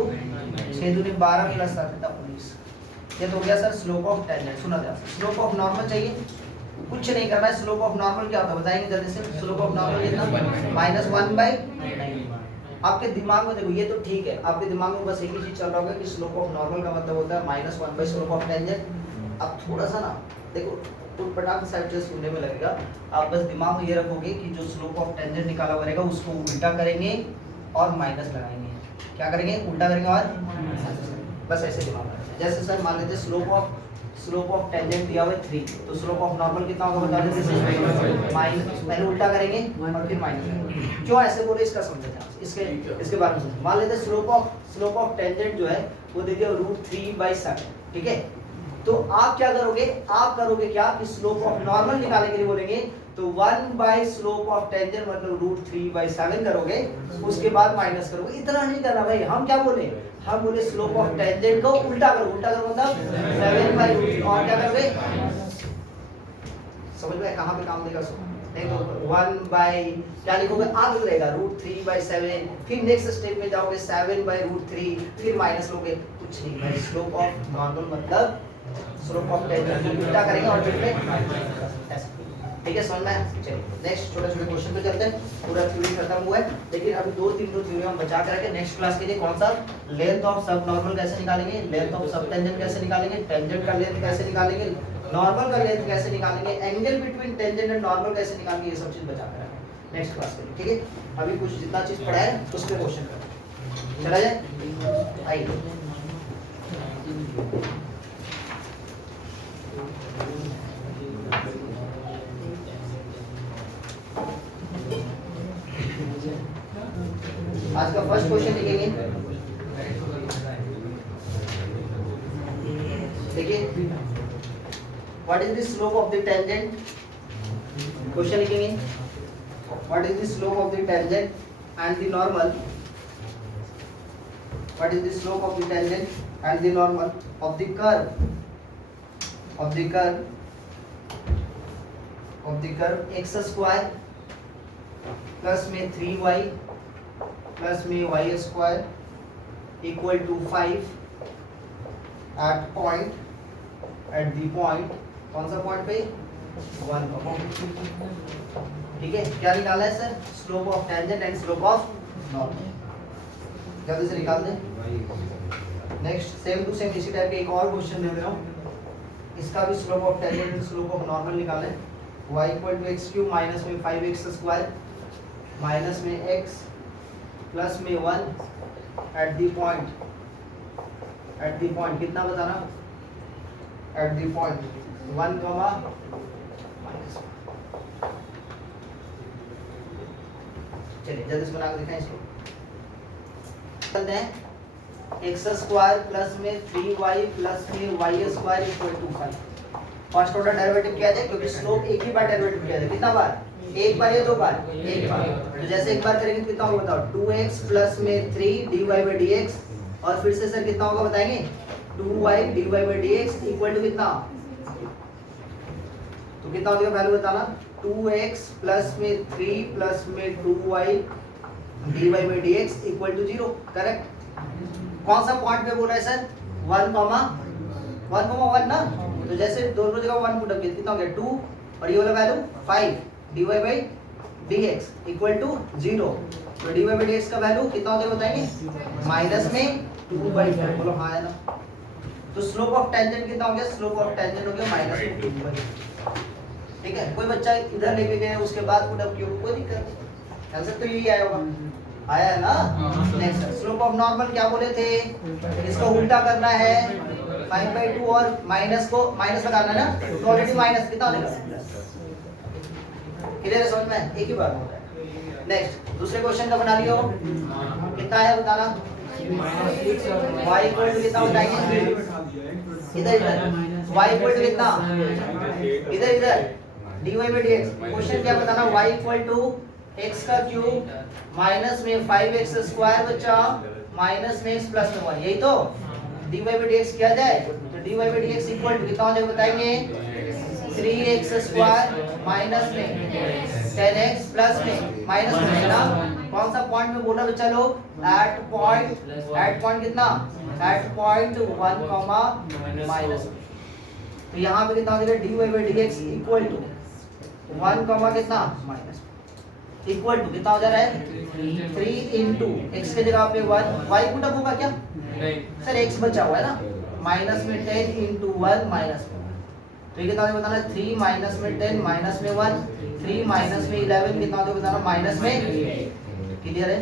6 दूनी 12 प्लस 7 कितना 19। ये तो हो गया सर स्लोप ऑफ टेंजेंट। सुना ध्यान से, स्लोप ऑफ नॉर्मल चाहिए, कुछ नहीं करना है। स्लोप ऑफ नॉर्मल क्या होता है बताएंगे जल्दी से। स्लोप ऑफ नॉर्मल कितना माइनस 1/9। आपके दिमाग में देखो ये तो ठीक है, आपके दिमाग में बस एक ही चीज चल रहा होगा कि स्लोप ऑफ नॉर्मल का मतलब होता है minus 1 by slope of tangent. अब थोड़ा सा ना देखो पटाख साइड से सुनने में लगेगा, आप बस दिमाग में ये रखोगे कि जो स्लोप ऑफ टेंजेंट निकाला हुआ रहेगा उसको उल्टा करेंगे और माइनस लगाएंगे। क्या करेंगे? उल्टा करेंगे और बस ऐसे दिमाग में। जैसे सर मान लेते स्लोप ऑफ टेंजेंट दिया हुआ है 3, तो स्लोप ऑफ नॉर्मल कितना होगा बता देते माइनस, पहले उल्टा करेंगे और फिर माइनस करेंगे। क्यों ऐसे बोले इसका समझते हैं, इसके बारे में समझो। मान लेते स्लोप ऑफ टेंजेंट जो है वो दे दिया √3/7, ठीक है। तो आप क्या करोगे? आप करोगे क्या कि स्लोप ऑफ नॉर्मल निकालने के लिए बोलेंगे तो 1 बाई स्लोप ऑफ टेंजेंट मतलब √3/7 करोगे, उसके बाद माइनस करोगे। इतना नहीं करना भाई, हम क्या बोले? हम बोले स्लोप ऑफ टेंजेंट को उल्टा करो मतलब 7/√3 और क्या करोगे? समझ में कहां पे काम देगा? नहीं तो 1 बाई क्या लिखोगे? आगे रहेगा √3/7, फिर नेक्स्ट स्टेप में जाओगे 7/√3, फिर माइनस लोगे। कुछ नहीं भाई, स्लोप ऑफ नॉर्मल मतलब स्लोप ऑफ टेंजेंट उल्टा करेंगे और फिर ऐसे। ठीक है, समझ में? चलिए नेक्स्ट छोटे क्वेश्चन पे चलते हैं। पूरा थ्योरी खत्म हुआ है, लेकिन अभी 2-3 थ्योरी हम बचा के रखे नेक्स्ट क्लास के लिए। कौन सा? लेंथ ऑफ सब नॉर्मल कैसे निकालेंगे, लेंथ ऑफ सब टेंजेंट कैसे निकालेंगे, टेंजेंट का लेंथ कैसे निकालेंगे, नॉर्मल का लेंथ कैसे निकालेंगे, angle between tangent and normal कैसे निकालेंगे, ये सब चीज बचा के रखे नेक्स्ट क्लास के लिए। ठीक है, अभी कुछ जितना चीज पढ़ा है उस पे क्वेश्चन करें। चला जाए, आइए। आज का फर्स्ट क्वेश्चन लिखेंगे, देखिए what is the slope of the tangent. Question लिखेंगे what is the slope of the tangent and the normal. What is the slope of the tangent and the normal of the curve x square plus में 3y plus में y square equal to 5 at the point. कौन सा point पे? 1 का point. ठीक है, क्या निकाला है sir? Slope of tangent and slope of normal. जल्दी से निकाल दें। नेक्स्ट सेम टू सेम इसी टाइप के एक और क्वेश्चन दे रहा हूँ, इसका भी slope of tangent and slope of normal निकालें। y equal to x³ minus में 5x स्क्वायर माइनस में x प्लस में 1 एट द पॉइंट कितना बताना? Eight the point 1 comma minus. चलिए जल्दी से बना के दिखाएं इसको। चलते हैं x स्क्वायर प्लस में 3y प्लस में y square equal to 5। First order derivative किया जाए क्योंकि स्लोप एक ही बार डेरिवेटिव किया जाए। कितना बार? एक बार या 2 बार? एक बार। तो जैसे एक बार करेंगे कितना होगा बताओ? 2x प्लस में 3 dy by dx और फिर से सर कितना होगा बताएंगे? 2y dy by dx equal to कितना? तो कितना हो जाएगा वैल्यू बताना? 2x प्लस में 3 प्लस में 2y dy by dx equal to 0। Correct. कौन सा पॉइंट पे बोल रहा है सर? 1,1 ना। तो जैसे दोनों जगह 1 पुट किया कितना हो गया? 2 और ये वाला value 5 dy by dx equal to 0। तो dy by dx का वैल्यू कितना हो जाएगा बताएंगे, माइनस में 2/4। बोलो हाँ है ना। तो स्लोप ऑफ टेंजेंट कितना हो गया, स्लोप ऑफ टेंजेंट हो गया माइनस में 2/4। ठीक है, कोई बच्चा इधर लेके गए उसके बाद पुट अप किया, कोई दिक्कत नहीं, आंसर तो यही आया होगा, आया है ना। नेक्स्ट स्लोप ऑफ नॉर्मल क्या बोले थे, इसको उल्टा करना है 5/2 और माइनस को माइनस लगाना है ना, तो ऑलरेडी माइनस कितना हो जाएगा, क्लियर है समझ में, एक ही बात होता है। नेक्स्ट दूसरे क्वेश्चन का बना लियो, कितना है बताना, y इक्वल टू कितना बताएंगे, इधर इधर y इक्वल टू कितना, इधर इधर dy by dx। क्वेश्चन क्या बताना, y इक्वल टू x का क्यूब माइनस में 5x स्क्वायर बचा माइनस में x प्लस में 1, यही तो dy by dx किया जाए। तो dy by dx equal to कितना हो जाएगा बताएंगे, 3x स्क्वायर माइनस में 10x प्लस में माइनस में है ना। कौन सा पॉइंट में बोला बच्चा लोग, एट पॉइंट कितना, एट पॉइंट 1 कॉमा माइनस। तो यहाँ पे कितना हो जाएगा, dy by dx equal to 1 comma कितना माइनस, इक्वल टू कितना हो जा रहा है 3 इंटू एक्स के जगह पे 1, y पुट अप होगा क्या सर, x बचा हुआ है ना, माइनस में 10 इंटू 1 माइनस में 1। तो ये कितना हो बताना, 3 माइनस में 10 माइनस में 1, 3 माइनस में 11 कितना हो बताना, माइनस में। क्लियर है,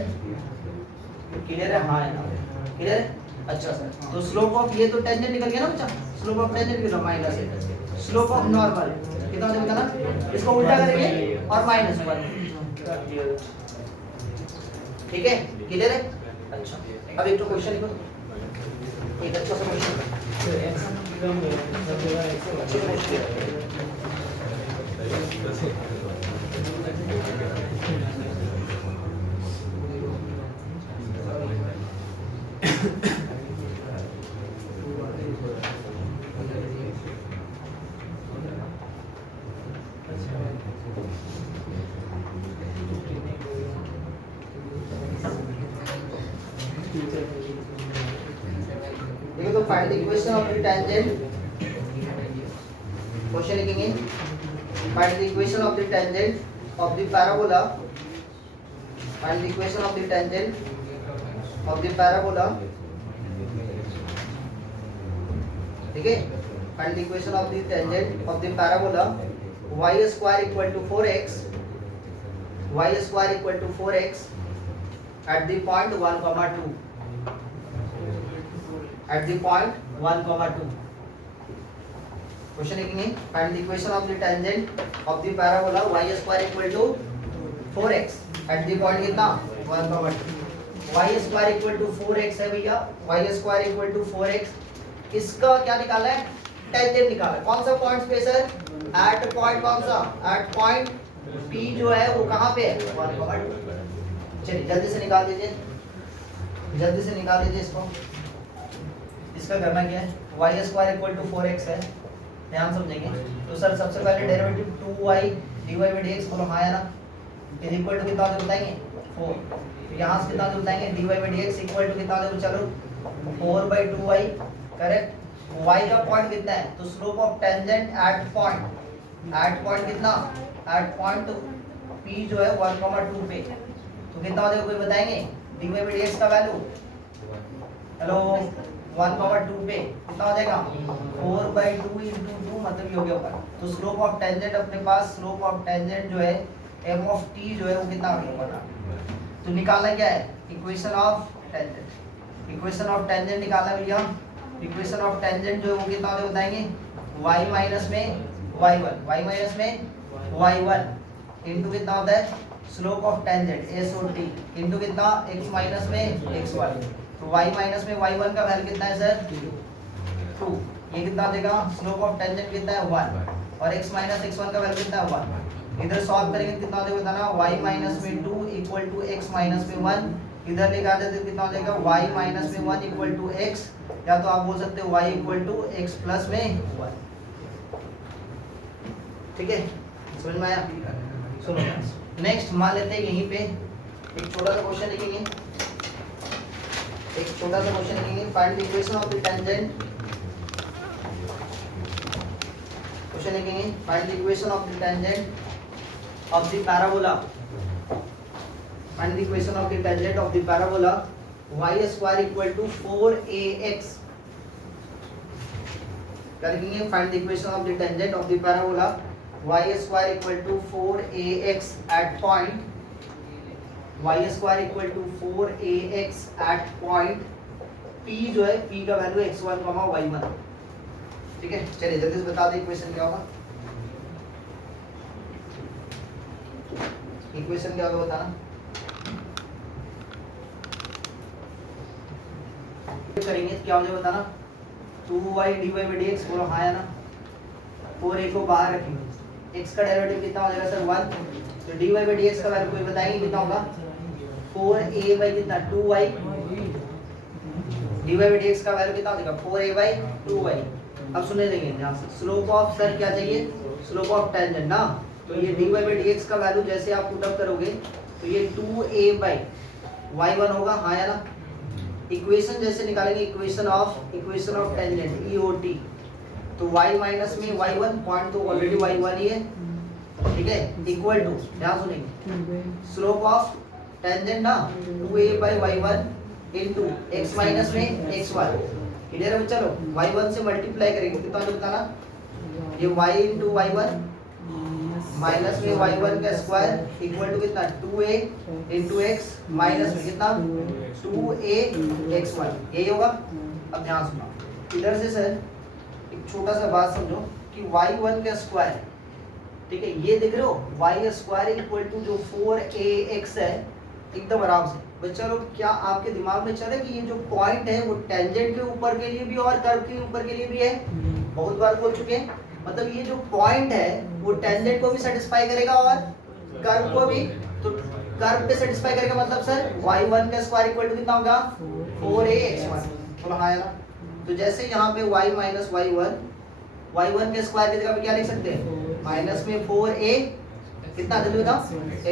क्लियर है, हाँ है ना, क्लियर है। अच्छा सर, तो स्लोप ऑफ ये तो टेंजेंट निकल गया ना बच्चा, स्लोप ऑफ टेंजेंट कितना माइनस है, स्लोप ऑफ नॉर्मल कितना हो बताना, इसको उल्टा करेंगे और माइनस 1। ठीक है, क्लियर है। अच्छा अब एक तो क्वेश्चन लिखो, एक अच्छा सा क्वेश्चन, देखो तो find the equation of the tangent, question लिखेंगे, find the equation of the tangent of the parabola, find the equation of the tangent of the parabola. ठीक है, find the equation of the tangent of the parabola y square equal to 4x, y square equal to 4x at the point 1 comma 2, at the point 1 comma 2। Question लिखेंगे, find the equation of the tangent of the parabola y square equal to 4x at the point कितना 1 comma 2। y square equal to 4x है भैया, y square equal to 4x। इसका क्या निकालना है, tangent निकालना है। कौन सा पॉइंट पे सर, एट पॉइंट, कौन सा, एट पॉइंट p जो है वो कहाँ पे है 1 comma 2। चलिए जल्दी से निकाल दीजिए, जल्दी से निकाल दीजिए इसको। इसका करना क्या है, y square equal to 4x है, ध्यान समझेंगे। तो सर सबसे पहले derivative 2y dy by dx बोलो हाँ है ना, इज इक्वल टू कितना होता बताएंगे 4। तो यहाँ से कितना होता बताएंगे, dy by dx equal to कितना होता, चलो 4/2y, करेक्ट। y का पॉइंट कितना है, तो slope of tangent at point कितना, एट पॉइंट p जो है 1 2 पे, तो कितना हो जाएगा कोई बताएंगे, dy by dx का वैल्यू, हेलो 1 2 पे कितना हो जाएगा 4/2 इंटू 2, मतलब ये हो गया ऊपर। तो स्लोप ऑफ टेंजेंट अपने पास, स्लोप ऑफ टेंजेंट जो है m ऑफ t जो है वो कितना होगा, तो निकालना क्या है, equation of tangent, equation of tangent निकालना है भैया। इक्वेशन ऑफ टेंजेंट जो है वो कितना होगा बताएंगे, y माइनस में y1, y माइनस में y1 इंटू कितना होता है slope of tangent SOT into कितना x माइनस में x1। तो y माइनस में y1 का वैल्यू कितना है सर 2, ये कितना देगा, स्लोप ऑफ टेंजेंट कितना है 1 और x माइनस x1 का वैल्यू कितना है 1। इधर सॉल्व करेंगे कितना देगा बताना, y माइनस में 2 इक्वल टू x माइनस में 1। इधर लेके आ जाते कितना हो जाएगा, y माइनस में 1 इक्वल टू x, या तो आप बोल सकते हो y equal to x plus में 1। ठीक है, समझ में आया। सुनो नेक्स्ट मान लेते हैं यहीं पे एक छोटा सा क्वेश्चन लिखेंगे, एक छोटा सा क्वेश्चन लिखेंगे, find the equation of the tangent. Question लिखेंगे, find the equation of the tangent of the parabola, find the equation of the tangent of the parabola y square equal to 4ax। क्या लिखेंगे? Find the equation of the tangent of the parabola y square equal to 4ax at point y square equal to 4ax at point p जो है p का value x1, y1। ठीक है, चलिए जल्दी से बता दे इक्वेशन क्या होगा। इक्वेशन क्या होगा बताना। करेंगे क्या हो जाए बताना। 2y dy by dx, बोलो हाँ या ना। 4a को बाहर रखेंगे, x का डेरिवेटिव कितना हो जाएगा सर 1, तो dy by dx का वैल्यू कोई बताएंगे कितना होगा। 4a by कितना 2y, dy by dx का वैल्यू कितना हो जाएगा 4a by 2y। अब सुनने देंगे ध्यान से, स्लोप ऑफ सर क्या चाहिए, स्लोप ऑफ टेंजेंट ना। तो ये dy by dx का वैल्यू जैसे आप पुट अप करोगे तो ये 2a by y1 होगा, हाँ या ना। इक्वेशन जैसे निकालेंगे, इक्वेशन ऑफ टेंजेंट EOT, तो y माइनस में y1 पॉइंट तो ऑलरेडी y1 ही है, ठीक है, इक्वल टू, ध्यान सुनेंगे, स्लोप ऑफ टेंजेंट ना 2a by y1 into x minus में x1। क्लियर है बच्चा लोग? y1 से मल्टीप्लाई करेंगे कितना होता ना, ये y इनटू y1 माइनस में y1 का स्क्वायर इक्वल टू कितना 2a इनटू x माइनस में कितना 2a x1, यही होगा। अब ध्यान सुना इधर से सर एक छोटा सा बात समझो कि y1 का स्क्वायर, ठीक है, ये देख रहे हो y स्क्वायर इक्वल टू जो 4ax है, एकदम आराम से बच्चा लोग क्या आपके दिमाग में चले कि ये जो पॉइंट है वो टेंजेंट के ऊपर के लिए भी और कर्व के ऊपर के लिए भी है, बहुत बार बोल चुके हैं। मतलब ये जो पॉइंट है वो टेंजेंट को भी सेटिस्फाई करेगा और कर्व को भी, तो कर्व पे सेटिस्फाई करेगा, मतलब सर y1 का स्क्वायर इक्वल टू कितना होगा 4ax1, बोलो हाँ यार। तो जैसे यहाँ पे y माइनस y1 के स्क्वायर की जगह पे क्या लिख सकते हैं, माइनस में 4a कितना जल्दी बताओ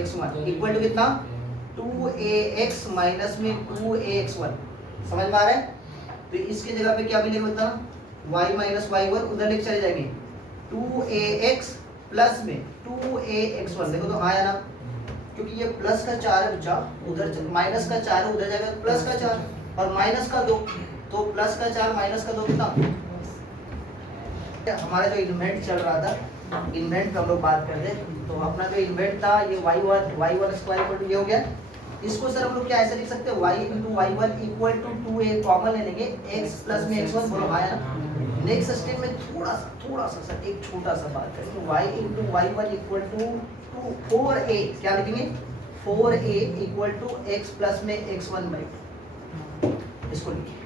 x1 इक्वल टू कितना 2ax माइनस में 2ax1, समझ में आ रहा है। तो इसकी जगह पे क्या मिलेगा बताना, y माइनस y1 उधर लेके चले जाएंगे 2ax प्लस में 2ax1, देखो तो हाँ या ना, क्योंकि ये प्लस का 4 है बच्चा, उधर माइनस का 4 है, उधर जाएगा प्लस का 4 और माइनस का 2, तो प्लस का 4 माइनस का 2 कितना। हमारा जो इन्वेंट चल रहा था, इन्वेंट हम लोग बात कर रहे, तो अपना जो इन्वेंट था ये y1 स्क्वायर इक्वल टू ये हो गया। इसको सर हम लोग क्या ऐसे लिख सकते हैं, y into y1 equal to 2a common ले लेंगे, x प्लस में x1, बोलो हाँ या ना। नेक्स्ट स्टेप में थोड़ा सा सर एक छोटा सा बात करेंगे, y into y1 equal to 4a, क्या लिखेंगे 4a equal to x plus में x1 बाई 2, इसको लिखिए।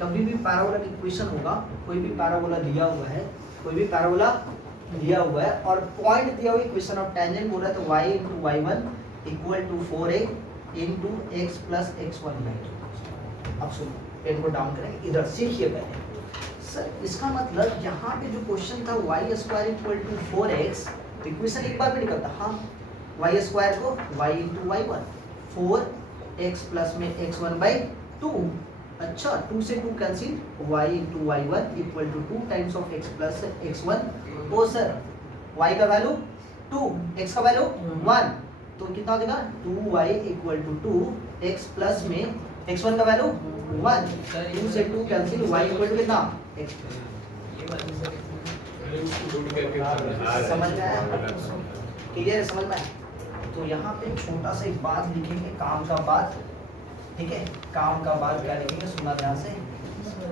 कभी भी पैराबोला की इक्वेशन होगा, कोई भी पैराबोला दिया हुआ है, कोई भी पैराबोला दिया हुआ है और पॉइंट दिया हुआ इक्वेशन ऑफ टेंजेंट बोल रहा है, तो y into y1 equal to 4a into x plus x1 by 2। अब सुनो, पेन को डाउन करेंगे, इधर सीखिए पहले सर। इसका मतलब यहाँ पे जो क्वेश्चन था y square equal to 4x, equation एक बार में निकलता, हाँ y स्क्वायर को y into y1 4x plus में x1 बाई 2, अच्छा 2 से 2 cancel, y into y1 equal to 2 times of x plus x1। ओ सर y का वैल्यू 2, x का वैल्यू 1, तो कितना हो जाएगा 2y equal to 2 x plus में x1 का वैल्यू 1, 2 से 2 कैंसिल, y इक्वल टू कितना x। समझ में आया? क्लियर है, समझ में आया? तो यहाँ पे छोटा सा एक बात लिखेंगे, काम का बात, ठीक है, काम का बात क्या लिखेंगे, सुना ध्यान से,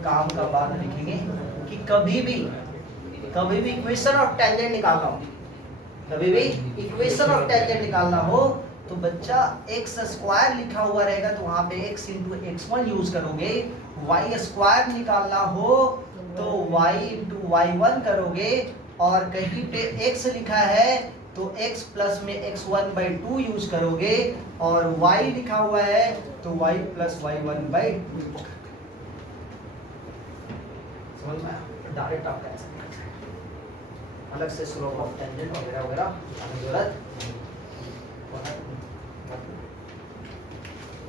काम का बात लिखेंगे कि कभी भी इक्वेशन ऑफ टेंजेंट निकालना हो, कभी भी इक्वेशन ऑफ टेंजेंट निकालना हो तो बच्चा x स्क्वायर लिखा हुआ रहेगा, तो वहां पे x इंटू x1 यूज करोगे। y स्क्वायर निकालना हो तो y इंटू y1 करोगे, और कहीं पे x लिखा है तो x प्लस में x1 बाई 2 यूज करोगे, और y लिखा हुआ है तो y प्लस y1 बाई 2। समझ में? डायरेक्ट आप कैसे अलग से स्लोप ऑफ टेंजेंट वगैरह वगैरह जरूरत,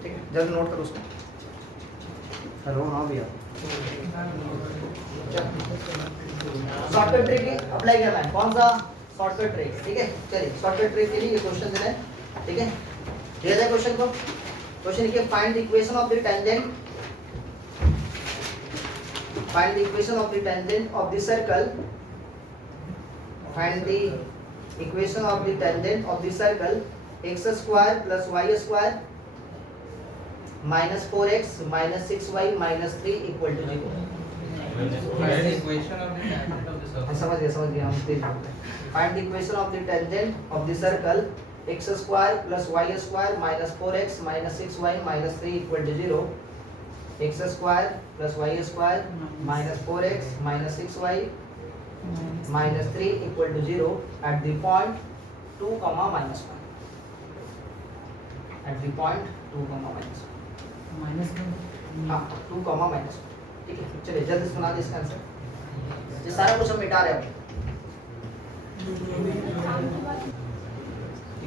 ठीक है, जल्दी नोट करो उसको। हेलो, हाँ भैया, शॉर्टकट ट्रिक अप्लाई करना है, कौन सा शॉर्टकट ट्रिक, ठीक है। चलिए शॉर्टकट ट्रिक के लिए ये क्वेश्चन दे रहे हैं, ठीक है। दिया जाए क्वेश्चन को। क्वेश्चन लिखिए find the equation of the tangent, find the equation of the tangent of the circle, find the equation of the tangent of the circle x square plus y square minus 4x minus 6y minus 3 equal to 0। Find the equation of the tangent of the circle. समझ गया हम तेज बोल रहे हैं। Find the equation of the tangent of the circle x square plus y square minus 4x minus 6y minus 3 equal to 0। x square plus y square minus 4x minus 6y minus 3 equal to 0 at the point 2, -1, at the point 2, -1, हाँ 2, -1। ठीक है, चलिए जल्दी से बना दे इसका answer. ये सारा कुछ हम मिटा रहे हैं।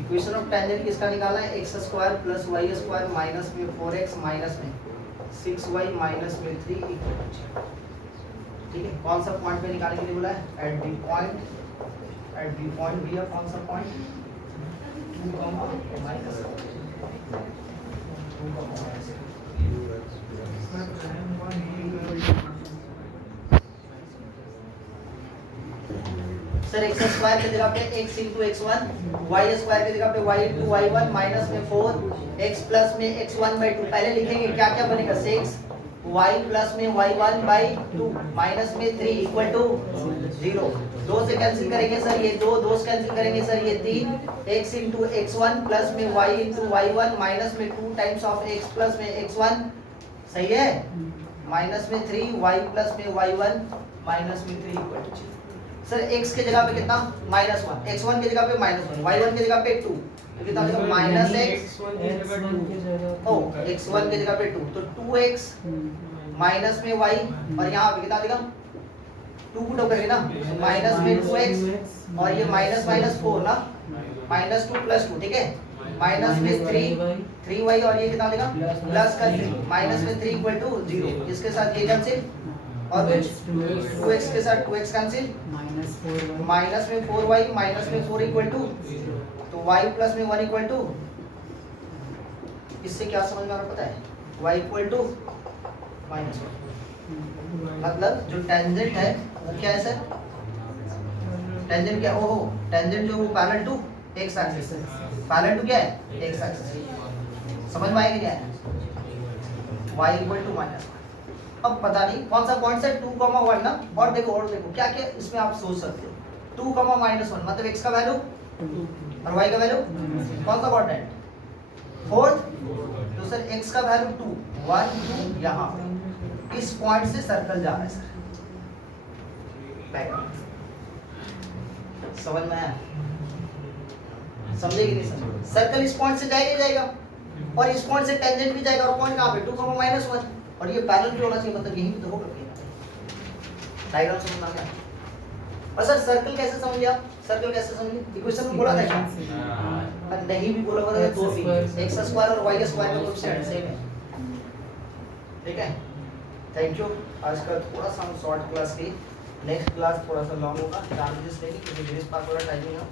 इक्वेशन ऑफ टेंजेंट किसका निकालना है? x square plus y square minus में 4x माइनस में 6y माइनस में 3 इक्वल टू 0। ठीक है, कौन सा पॉइंट पे निकालने के लिए बोला है? एट द पॉइंट भैया कौन सा पॉइंट? 2, -1। सर x स्क्वायर की जगह पे x into x1, y square की जगह पे y इंटू y1 माइनस में 4 x प्लस में x1/2। पहले लिखेंगे क्या क्या बनेगा? 6 y प्लस में y1/2 माइनस में 3 इक्वल टू 0। 2 से कैंसिल करेंगे सर, ये 2 से कैंसिल करेंगे सर, ये 3 x इंटू x1 प्लस में y इंटू y1 माइनस में 2 टाइम्स ऑफ x प्लस में x1, सही है, माइनस में 3 y प्लस में y1 माइनस में 3 इक्वल टू 0। सर x के जगह पे कितना? -1, x1 की जगह पे -1, y1 की जगह पे 2, तो कितना हो जाएगा? -x ओ x1 की जगह पे 2, तो 2x माइनस में y, और यहाँ पे कितना देगा? 2 पुट करेंगे ना, तो माइनस में 2x और ये माइनस माइनस 4 ना, -2 + 2, ठीक है, माइनस में 3y और ये कितना देगा? प्लस का 3, माइनस में 3 इक्वल टू 0। इसके साथ ये कैंसिल और कुछ 2x के साथ 2x कैंसिल, माइनस में 4y माइनस में 4 इक्वल टू, तो y प्लस में 1 इक्वल टू, इससे क्या समझ में आ रहा पता है? y इक्वल टू -1, मतलब जो टेंजेंट है वो क्या है सर? टेंजेंट क्या? ओहो, टेंजेंट जो वो parallel to x axis, parallel to क्या है? x axis. समझ में आएगा क्या है? y equal to -1। अब पता नहीं कौन सा पॉइंट है 2, 1 ना, और देखो क्या क्या इसमें आप सोच सकते हो। 2, -1 मतलब x का वैल्यू और y का वैल्यू कौन सा क्वाड्रेंट? 4th, तो सर x का वैल्यू 2, 1, 2 यहाँ पे इस पॉइंट से सर्कल जा रहा है सर। समझ में आया? समझे कि नहीं समझे? सर्कल इस पॉइंट से जाएगा ही जाएगा, और इस पॉइंट से टेंजेंट भी जाएगा, और पॉइंट कहाँ पे? 2, -1, और ये पैरेलल भी होना चाहिए, मतलब यही तो होगा। डायग्राम समझ में आ गया? और सर सर्कल कैसे समझ लिया? सर्कल कैसे समझिए? इक्वेशन में बोला था क्या? नहीं भी बोला होगा तो भी x स्क्वायर और y स्क्वायर का कोएफिशिएंट सेम है। ठीक है, थैंक यू। आज का थोड़ा सा हम शॉर्ट क्लास की, नेक्स्ट क्लास थोड़ा सा लॉन्ग होगा, चार्जेस लेंगे क्योंकि ग्रेस पास वाला टाइमिंग है।